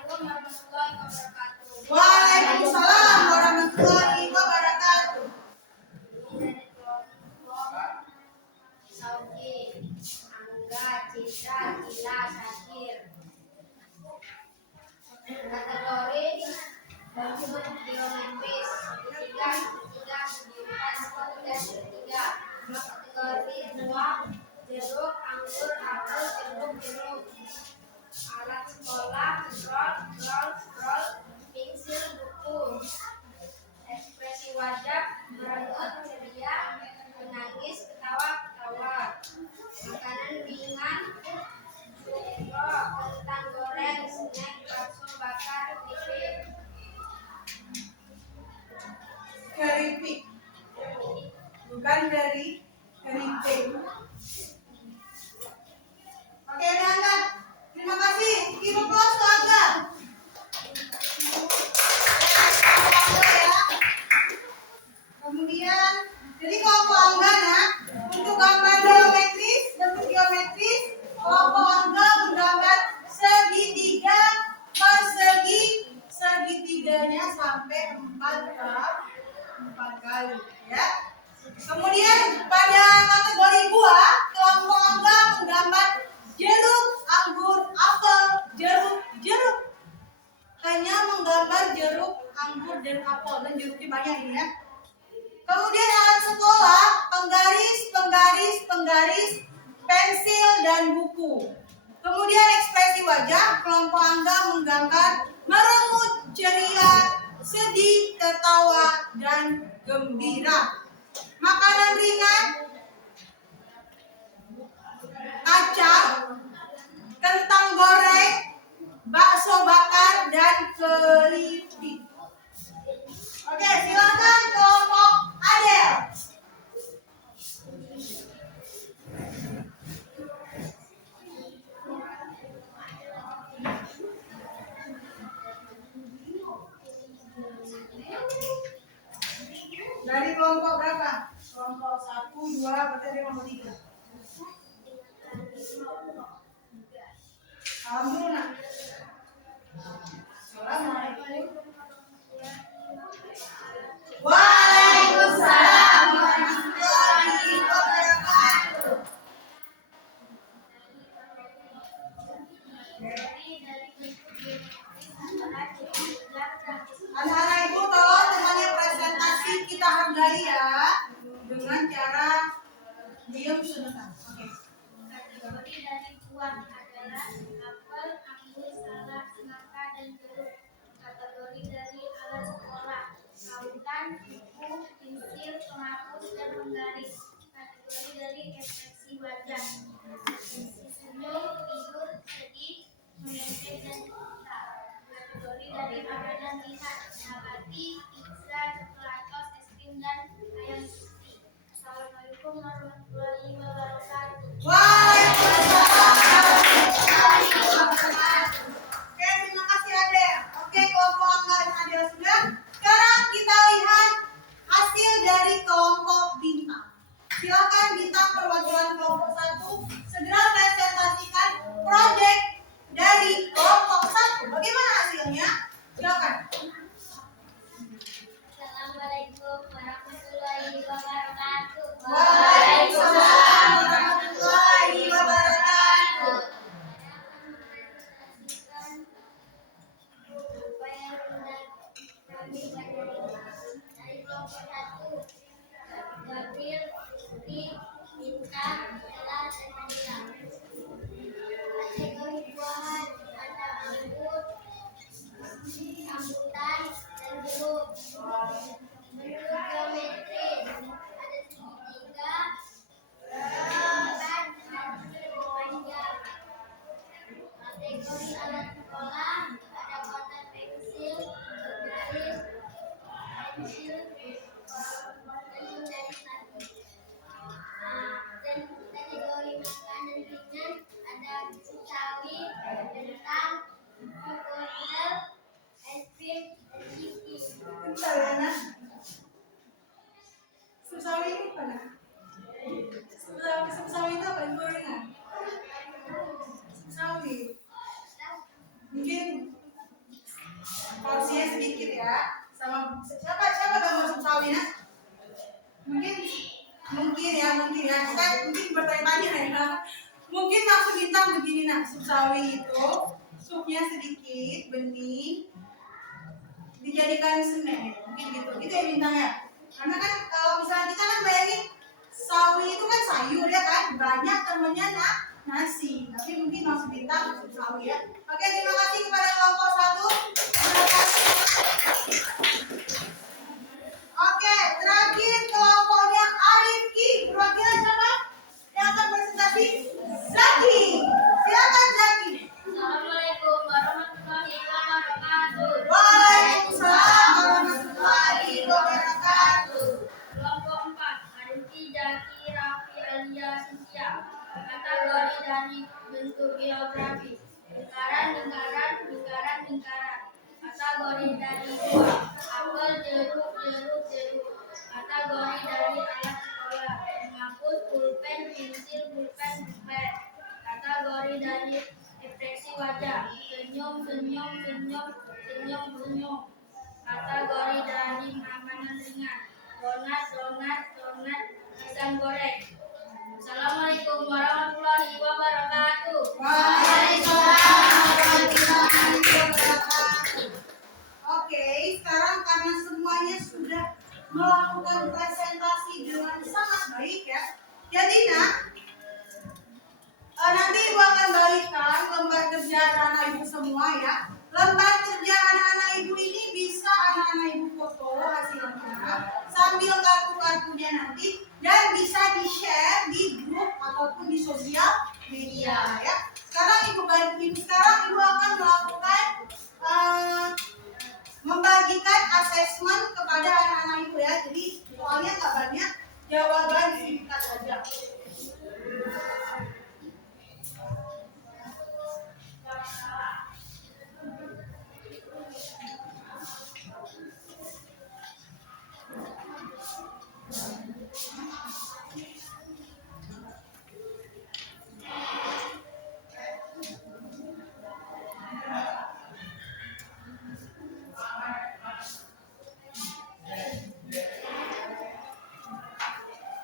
Assalamualaikum warahmatullahi wabarakatuh. Waalaikumsalam warahmatullahi wabarakatuh. Dari kelompok Sauji, Angga, Citra, Gila, Syakir. Kategori bentuk geometris segitiga, segi 4, dan segitiga. Kategori buah, jeruk, anggur, apel, jeruk. Alat sekolah, roll, pensil, buku. Ekspresi wajah, merengut, ceria, menangis, ketawa. Makanan ringan, kentang goreng, snack, bakso bakar, keripik. Keripik. Bukan dari keripik. Oke, Angga. Terima kasih. Give applause to Angga. Kemudian, jadi kelompok Angga nah, untuk gambar geometris, bentuk geometris, kelompok Angga menggambar segitiga persegi, segitiganya sampai 4 kali, ya. Kemudian pada kategori buah, kelompok Angga menggambar jeruk, anggur, apel, jeruk. Hanya menggambar jeruk, anggur, dan apel, dan jeruknya banyak ini ya. Kemudian alat sekolah, penggaris, pensil, dan buku. Kemudian ekspresi wajah, kelompok Angga menggambar merengut, ceria, sedih, tertawa, dan gembira. Makanan ringan, kacang, kentang goreng, bakso bakar, dan keripik. Oke, silakan kelompok Adel. Dari kelompok berapa? Kelompok 1, 2, berarti ada kelompok 3. Alhamdulillah. Assalamualaikum. Waalaikumsalam warahmatullahi wabarakatuh. Anak-anak ibu tolong temannya presentasi kita hargai ya dengan cara diam sebentar. Oke. Kategori dari buah adalah apel, anggur, salak, semangka, dan jeruk. Kategori dari alat sekolah, lautan, buku, pensil, penghapus, dan penggaris. Kategori dari ekspresi wajah, senyum, tidur, sedih, mengejek, dan cinta. Kategori dari makanan ringan, nabati, pizza, coklatos, es krim, dan ayam crispy. Assalamualaikum warahmatullahi wabarakatuh. Waalaikumsalam warahmatullahi wabarakatuh. Oke, terima kasih Adel. Oke, kelompok Angga dan Adel sudah. Sekarang kita lihat hasil dari kelompok Bintang. Silakan Bintang perwakilan kelompok 1 segera presentasikan proyek dari kelompok 1. Bagaimana hasilnya? Silakan. Assalamualaikum warahmatullahi wabarakatuh. Waalaikumsalam warahmatullahi wabarakatuh. Apa yang kami pelajari dari kelompok 1, Gabriel, Putri, Bintang, Ella, dan Nadila. Kategori buahan ada anggur, rambutan, dan jeruk. Bentuk geometris ada segitiga, empat, dan panjang. Kategori alat sekolah ada warna pensil, garis, pensil, dan penggaris lagi. Dan mungkin ya. Kita mungkin bertanya-tanya ya. Mungkin maksud bintang begini nak, sup sawi itu supnya sedikit, bening, dijadikan semen, mungkin gitu ya bintang ya. Karena kan kalau misalnya kita kan bayangin sawi itu kan sayur ya kan, banyak temennya nasi. Tapi mungkin maksud bintang sup sawi ya. Oke, terima kasih kepada kelompok 1. Terima kasih. Oke, terakhir kelompoknya Arifki. Perwakilan siapa yang akan presentasi? Zaki. Silakan Zaki. Assalamualaikum warahmatullahi wabarakatuh. Waalaikumsalam warahmatullahi wabarakatuh. Kelompok 4, Arifki, Jaki, Raffi, Alia, Sintia. Kategori dari bentuk geografi. Lingkaran. Kategori dari buah. Apel, jeruk. Kategori dari alat sekolah. Menghapus, pulpen, pensil, pulpen. Kategori dari ekspresi wajah. Senyum. Kategori dari makanan ringan. Donat, pisang goreng. Assalamualaikum warahmatullahi wabarakatuh. Waalaikumsalam warahmatullahi wabarakatuh. Oke, sekarang karena semuanya sudah melakukan presentasi dengan sangat baik ya. Jadi nanti Ibu akan balikan lembar kerja anak-anak Ibu semua ya. Lembar kerja anak-anak Ibu ini bisa anak-anak Ibu foto hasilnya sambil kartu-kartunya nanti dan bisa di-share di grup ataupun di sosial media ya. Sekarang Ibu akan melakukan membagikan asesmen kepada anak-anak Ibu ya. Jadi soalnya nggak banyak, jawaban singkat saja.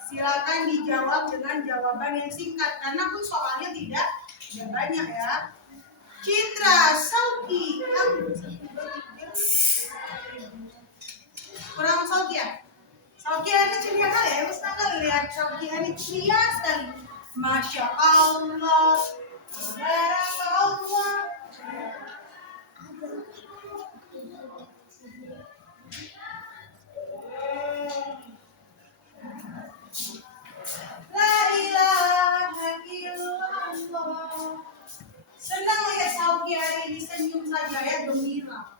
Silakan dijawab dengan jawaban yang singkat karena pun soalnya tidak banyak ya. Citra, Sauki, kurang Sauki ya? Sauki ini ceria kali ya, mesti kali lihat Sauki ini ceria sekali. Masya Allah, Barakallah. La ilaha illallah. Senang lihat Sauki hari ini senyum saja ya, gembira.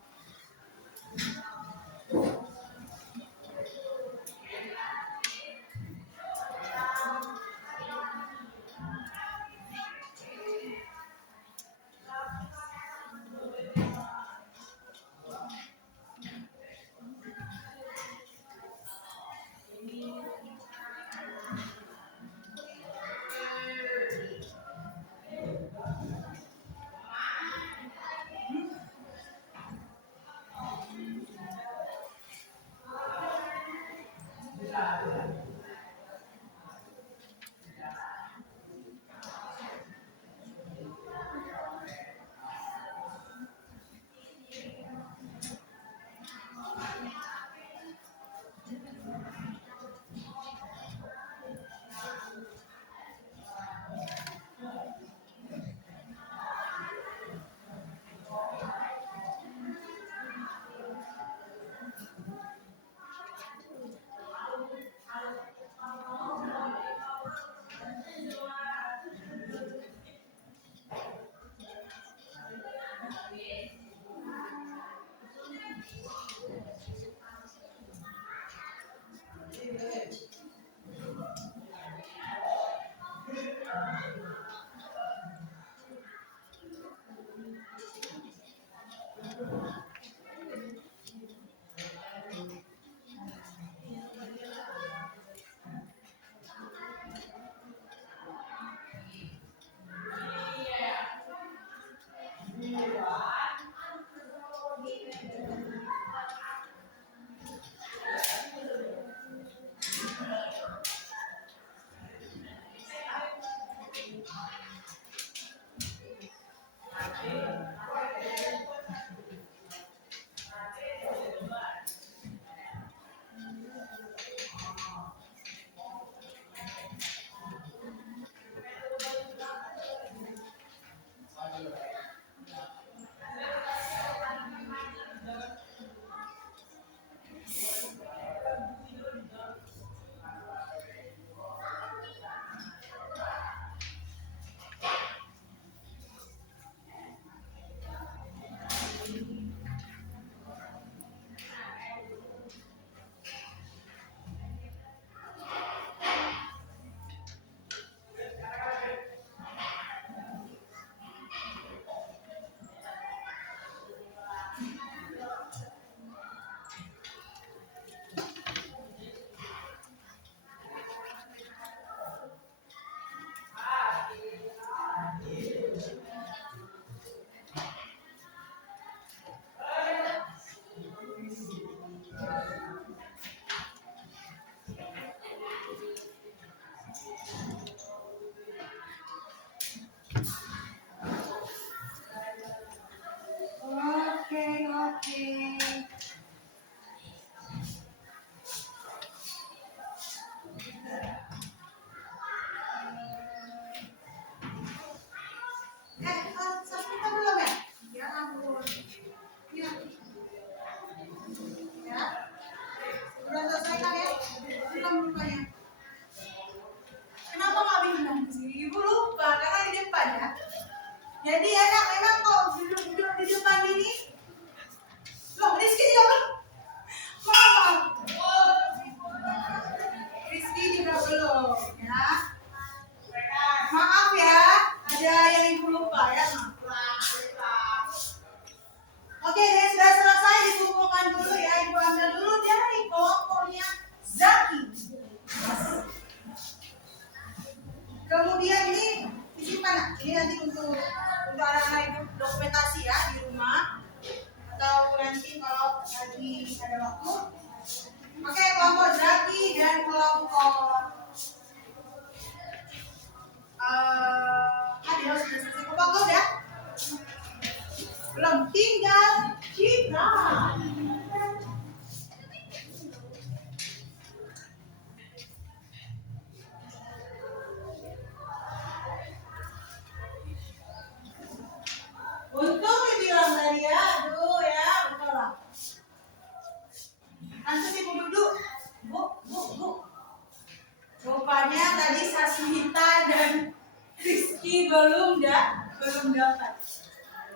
tadi Sasmita dan Rizky belum dapat.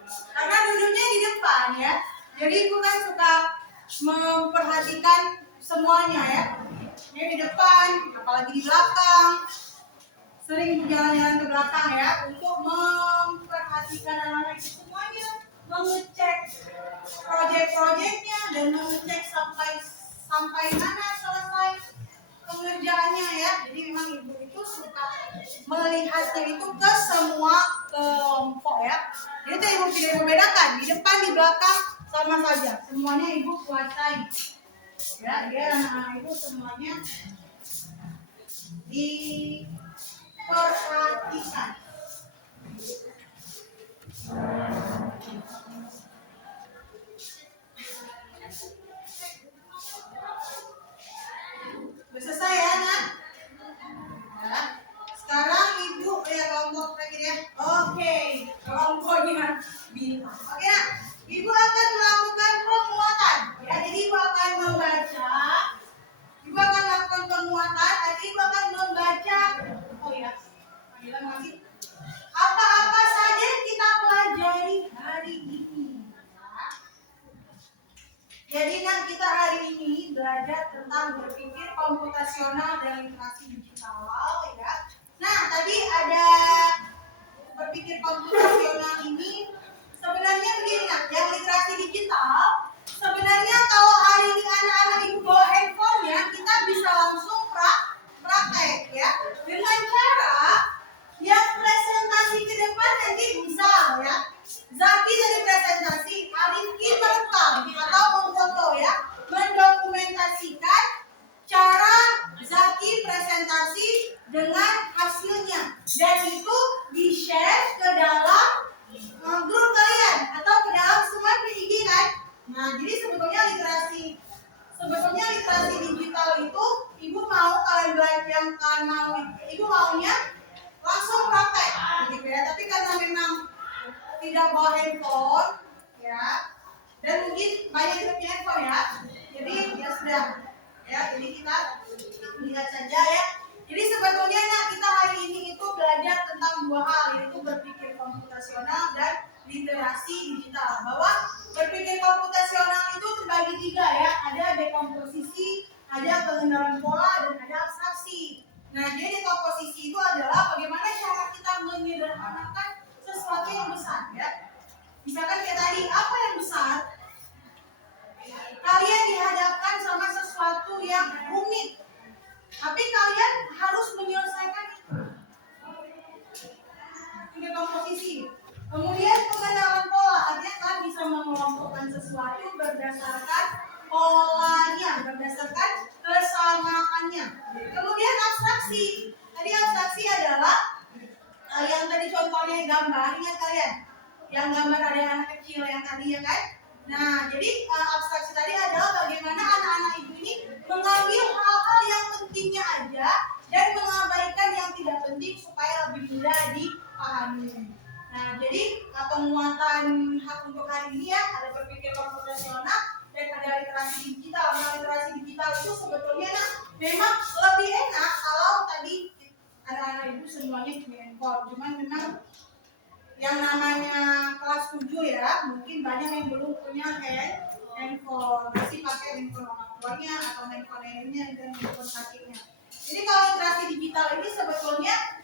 Karena duduknya di depan ya. Jadi ibu kan suka memperhatikan semuanya ya. Ini di depan, apalagi di belakang. Sering jalan-jalan ke belakang ya untuk memperhatikan anak-anak itu semuanya, mengecek proyek-proyeknya dan mengecek sampai mana selesai pengerjaannya ya. Jadi memang ibu itu suka melihatnya itu ke semua kelompok ya. Jadi itu ibu tidak membedakan di depan di belakang sama saja, semuanya ibu kuasai ya. Dia anak-anak ibu semuanya diperhatikan. Sudah selesai ya nak? Ya. Sekarang ibu ya kelompok lagi ya. Oke, kelompoknya bintang. Oke nak, ibu akan melakukan penguatan. Ya, jadi ibu akan membaca. Ibu akan lakukan penguatan. Nanti ibu akan membaca. Oh ya, panggilan masih. Apa-apa saja yang kita pelajari hari ini. Jadi nak kita hari ini belajar tentang berpikir komputasional dan literasi digital ya. Nah tadi ada berpikir komputasional ini sebenarnya begini nak, yang literasi digital sebenarnya kalau hari ini anak-anak ibu bawa handphonenya kita bisa langsung praktek ya dengan cara yang presentasi ke depan nanti bisa ya. Zaki jadi presentasi, Arifki merekam atau memfoto ya, mendokumentasikan cara Zaki presentasi dengan hasilnya dan itu di-share ke dalam grup kalian atau ke dalam semua PIG kan. Nah, jadi sebetulnya literasi digital itu ibu mau kalian belajar yang kalian mau, ibu maunya langsung praktek gitu ya. Tapi karena memang tidak bawa handphone ya dan mungkin banyak yang punya handphone ya, jadi ya sudah ya, jadi kita lihat saja ya. Jadi sebetulnya nah, kita hari ini itu belajar tentang dua hal, yaitu berpikir komputasional dan literasi digital. Bahwa berpikir komputasional itu terbagi tiga ya, ada dekomposisi, ada pengenalan pola, dan ada abstraksi. Nah, jadi dekomposisi itu adalah bagaimana cara kita menyederhanakan sesuatu yang besar ya. Misalkan kayak tadi, apa yang besar? Kalian dihadapkan sama sesuatu yang rumit, tapi kalian harus menyelesaikan itu. Ini komposisi. Kemudian pengenalan pola, artinya kalian bisa mengelompokkan sesuatu berdasarkan polanya, berdasarkan kesamaannya. Kemudian abstraksi. Tadi abstraksi adalah yang tadi contohnya gambar, ingat kalian? Yang gambar ada anak kecil yang tadi ya kan? Nah, jadi abstraksi tadi adalah bagaimana anak-anak ibu ini mengambil hal-hal yang pentingnya aja dan mengabaikan yang tidak penting supaya lebih mudah dipahami. Nah, jadi penguatan hak untuk hari ini ya, ada berpikir komputasional dan ada literasi digital. Nah, literasi digital itu sebetulnya nah, memang lebih enak kalau tadi anak-anak ibu semuanya punya handphone. Cuman memang yang namanya kelas 7 ya, mungkin banyak yang belum punya handphone, masih pakai handphone orang tuanya atau handphone neneknya dan handphone kakeknya. Jadi kalau literasi digital ini sebetulnya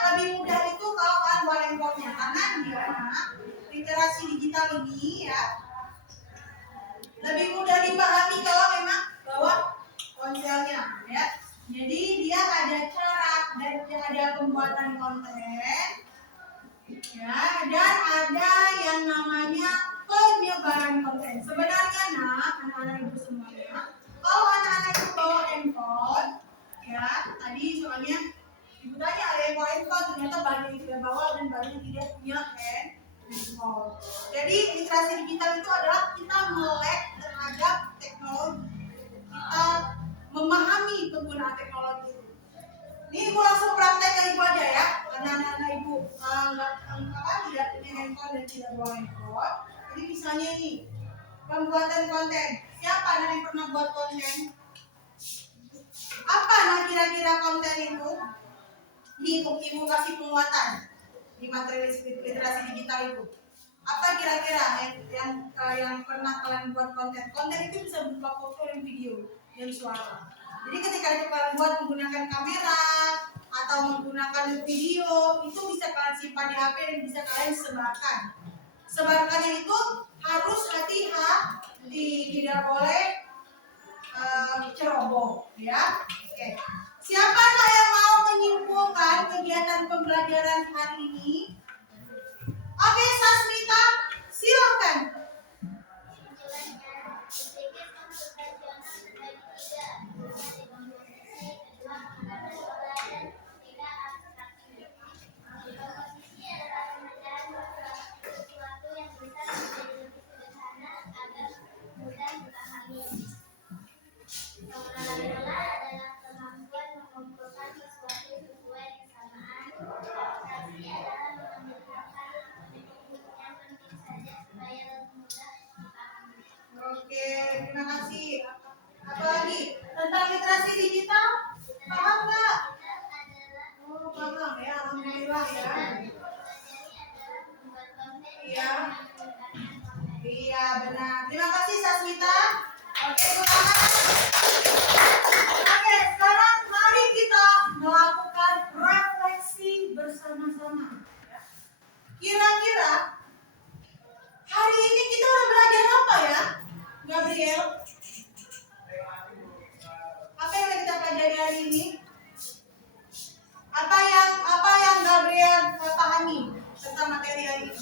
lebih mudah itu kalau kalian bawa handphonenya, karena dia literasi digital ini ya lebih mudah dipahami kalau memang bawa ponselnya ya. Jadi dia ada cara dan ada pembuatan konten ya, dan ada yang namanya penyebaran konten. Sebenarnya nah, anak-anak ibu semuanya, kalau anak-anak ibu bawa handphone ya, tadi soalnya ibu tanya ada yang bawa handphone, ternyata banyak yang tidak bawa dan banyak yang tidak punya handphone. Jadi literasi digital itu adalah kita melek terhadap teknologi, kita memahami penggunaan teknologi. Ini ibu langsung praktek ke ibu aja ya, karena anak-anak ibu tidak punya handphone dan tidak bawa handphone. Jadi misalnya nih, pembuatan konten. Siapa yang pernah buat konten? Apa nah kira-kira konten di ibu kasih penguatan di materi literasi digital itu. Apa kira-kira yang pernah kalian buat konten itu bisa berupa foto dan video dan suara. Jadi ketika kalian buat menggunakan kamera atau menggunakan video itu bisa kalian simpan di HP dan bisa kalian sebarkan. Sebarkannya itu harus hati-hati, tidak boleh ceroboh, ya. Oke. Siapakah yang mau menyimpulkan kegiatan pembelajaran hari ini? Oke, Sasmita, silakan. Oke, terima kasih. Apa lagi? Tentang literasi digital? Paham nggak? Oh, paham ya, alhamdulillah ya. Iya. Iya, benar. Terima kasih Sasmita. Oke, Oke, sekarang mari kita melakukan refleksi bersama-sama. Kira-kira hari ini kita udah belajar apa ya, Gabriel? Apa yang kita pelajari hari ini? Apa yang Gabriel pahami tentang materi hari ini?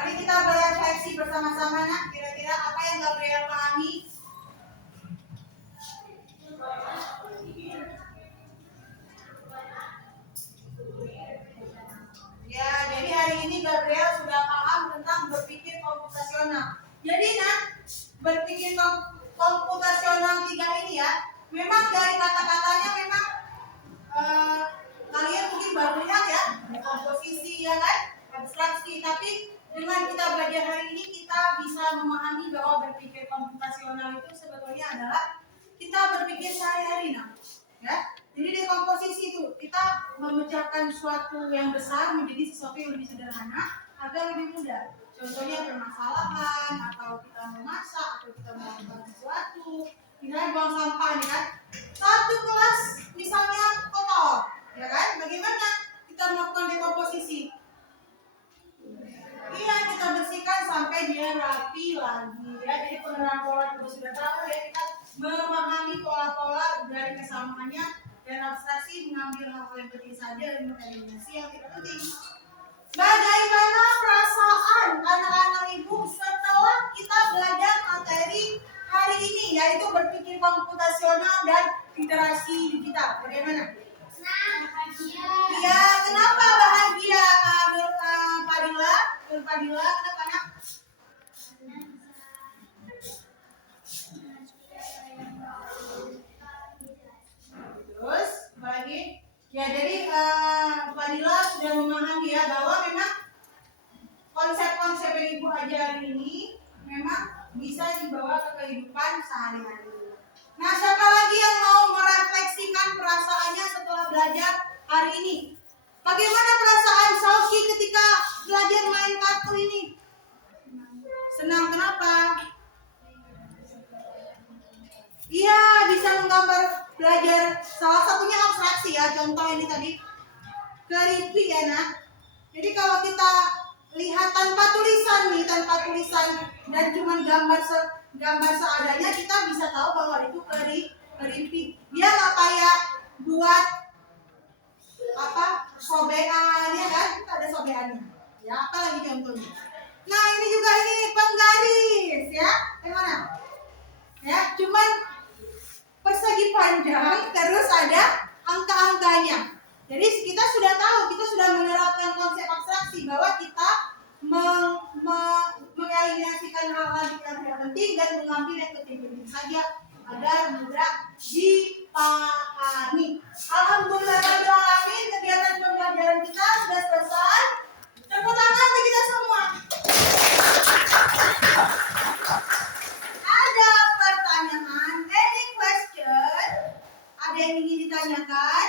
Mari kita berefleksi bersama-sama, nak. Kira-kira apa yang Gabriel pahami? Ya, jadi hari ini Gabriel sudah paham tentang berpikir komputasional. Jadi, nak, berpikir komputasional 3 ini ya, memang dari kata-katanya memang kalian mungkin baru lihat ya, komposisi ya kan, abstraksi, tapi dengan kita belajar hari ini kita bisa memahami bahwa berpikir komputasional itu sebetulnya adalah kita berpikir sehari-hari, nah, ya. Jadi di komposisi itu kita memecahkan suatu yang besar menjadi sesuatu yang lebih sederhana agar lebih mudah. Contohnya permasalahan, atau kita memasak, atau kita melakukan sesuatu, misalnya buang sampah, nih kan. Satu kelas misalnya kotor, ya kan? Bagaimana kita melakukan dekomposisi? Iya, kita bersihkan sampai dia rapi lagi, ya. Jadi pengenalan pola itu sudah tahu ya, kita memahami pola-pola dari kesamaannya dan abstraksi, mengambil hal yang penting saja dan mengeliminasi yang tidak penting. Bagaimana perasaan anak-anak ibu setelah kita belajar materi hari ini, yaitu berpikir komputasional dan literasi digital? Bagaimana? Ya, kenapa bahagia, Fadila? Fadila, kenapa, nak? Terus, lagi? Ya, jadi Fadila sudah memahami ya bahwa memang konsep-konsep yang ibu ajarin ini memang bisa dibawa ke kehidupan sehari-hari. Nah, siapa lagi yang mau merefleksikan perasaannya setelah belajar hari ini? Bagaimana perasaan Sauki ketika belajar main kartu ini? Senang, kenapa? Iya, bisa menggambar, belajar salah satunya abstraksi ya. Contoh ini tadi Creepy ya, nak. Jadi kalau kita lihat tanpa tulisan dan cuma gambar seadanya, kita bisa tahu bahwa itu Creepy. Dia nggak kayak buat sobekan ya kan? Kita ada sobekannya. Ya, apa lagi contohnya? Nah, ini juga ini penggaris ya. Gimana? Ya, cuman persegi panjang terus ada angka-angkanya. Jadi kita sudah tahu, kita sudah menerapkan konsep abstraksi bahwa kita mengeliminasikan hal-hal yang tidak penting dan mengambil yang penting-penting saja agar mudah dipahami. Alhamdulillahirobbilalamin, kegiatan pembelajaran kita sudah selesai. Tepuk tangan untuk kita semua. Ada pertanyaan? Any question? ditanyakan?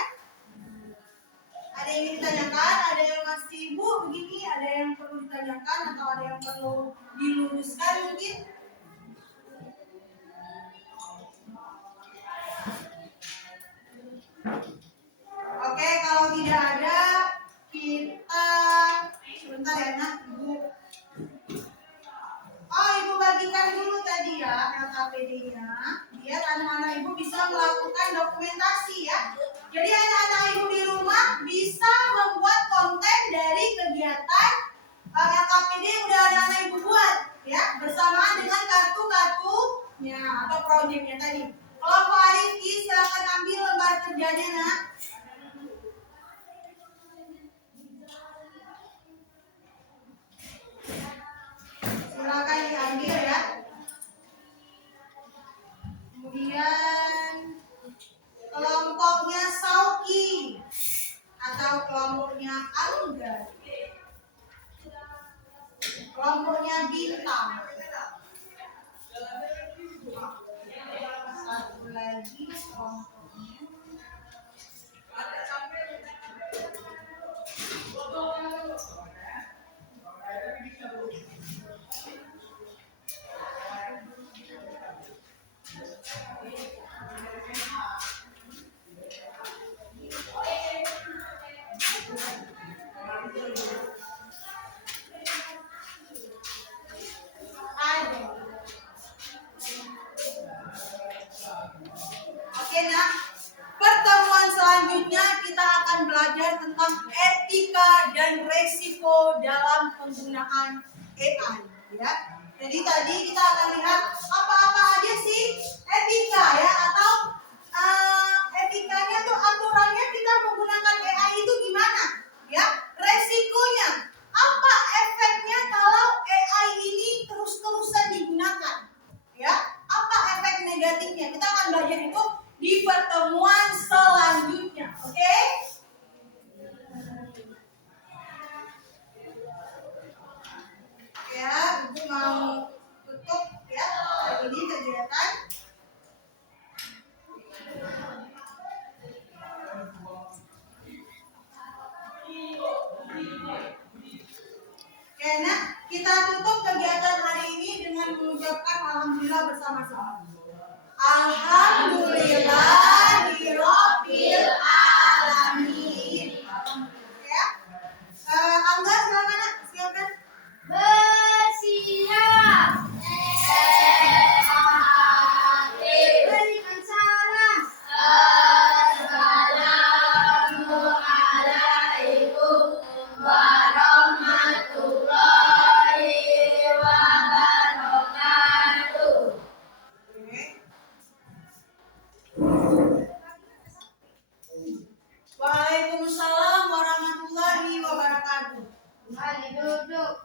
Ada yang ingin ditanyakan? Ada yang masih ibu begini? Ada yang perlu ditanyakan atau ada yang perlu diluruskan mungkin? Oke, kalau tidak ada, kita sebentar ya nak, ibu. Oh, ibu bagikan dulu tadi ya LKPD-nya, biar anak-anak ibu bisa melakukan dokumentasi ya. Jadi anak-anak ibu di rumah bisa membuat konten dari kegiatan LKPD yang udah anak-anak ibu buat ya, bersamaan dengan kartu-kartunya atau proyeknya tadi. Kelompok Arifki silakan ambil lembar kerjanya nak. Silakan diambil ya. Kemudian kelompoknya Sauki atau kelompoknya Angga, kelompoknya Bintang. Satu lagi kelompoknya Ade. Oke nak, pertemuan selanjutnya kita akan belajar tentang etika dan resiko dalam penggunaan AI ya. Jadi tadi kita akan lihat apa-apa aja sih etika ya, atau etikanya tuh aturannya kita menggunakan AI itu gimana ya, resikonya apa, efeknya kalau AI ini terus-terusan digunakan ya, apa efek negatifnya. Kita akan belajar itu di pertemuan selanjutnya, oke? Ya, ibu mau tutup ya hari ini kegiatan. Oke, nah kita tutup kegiatan hari ini dengan mengucapkan alhamdulillah bersama-sama. Alhamdulillahirabbil alamin. Ya. Angga silakan nak, silakan. Bersiap. Berikan salam. Assalamualaikum warahmatullahi wabarakatuh. Waalaikumsalam warahmatullahi wabarakatuh. Mari duduk.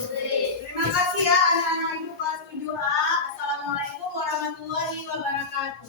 Terima kasih ya anak-anak ibu kelas 7A. Assalamualaikum warahmatullahi wabarakatuh.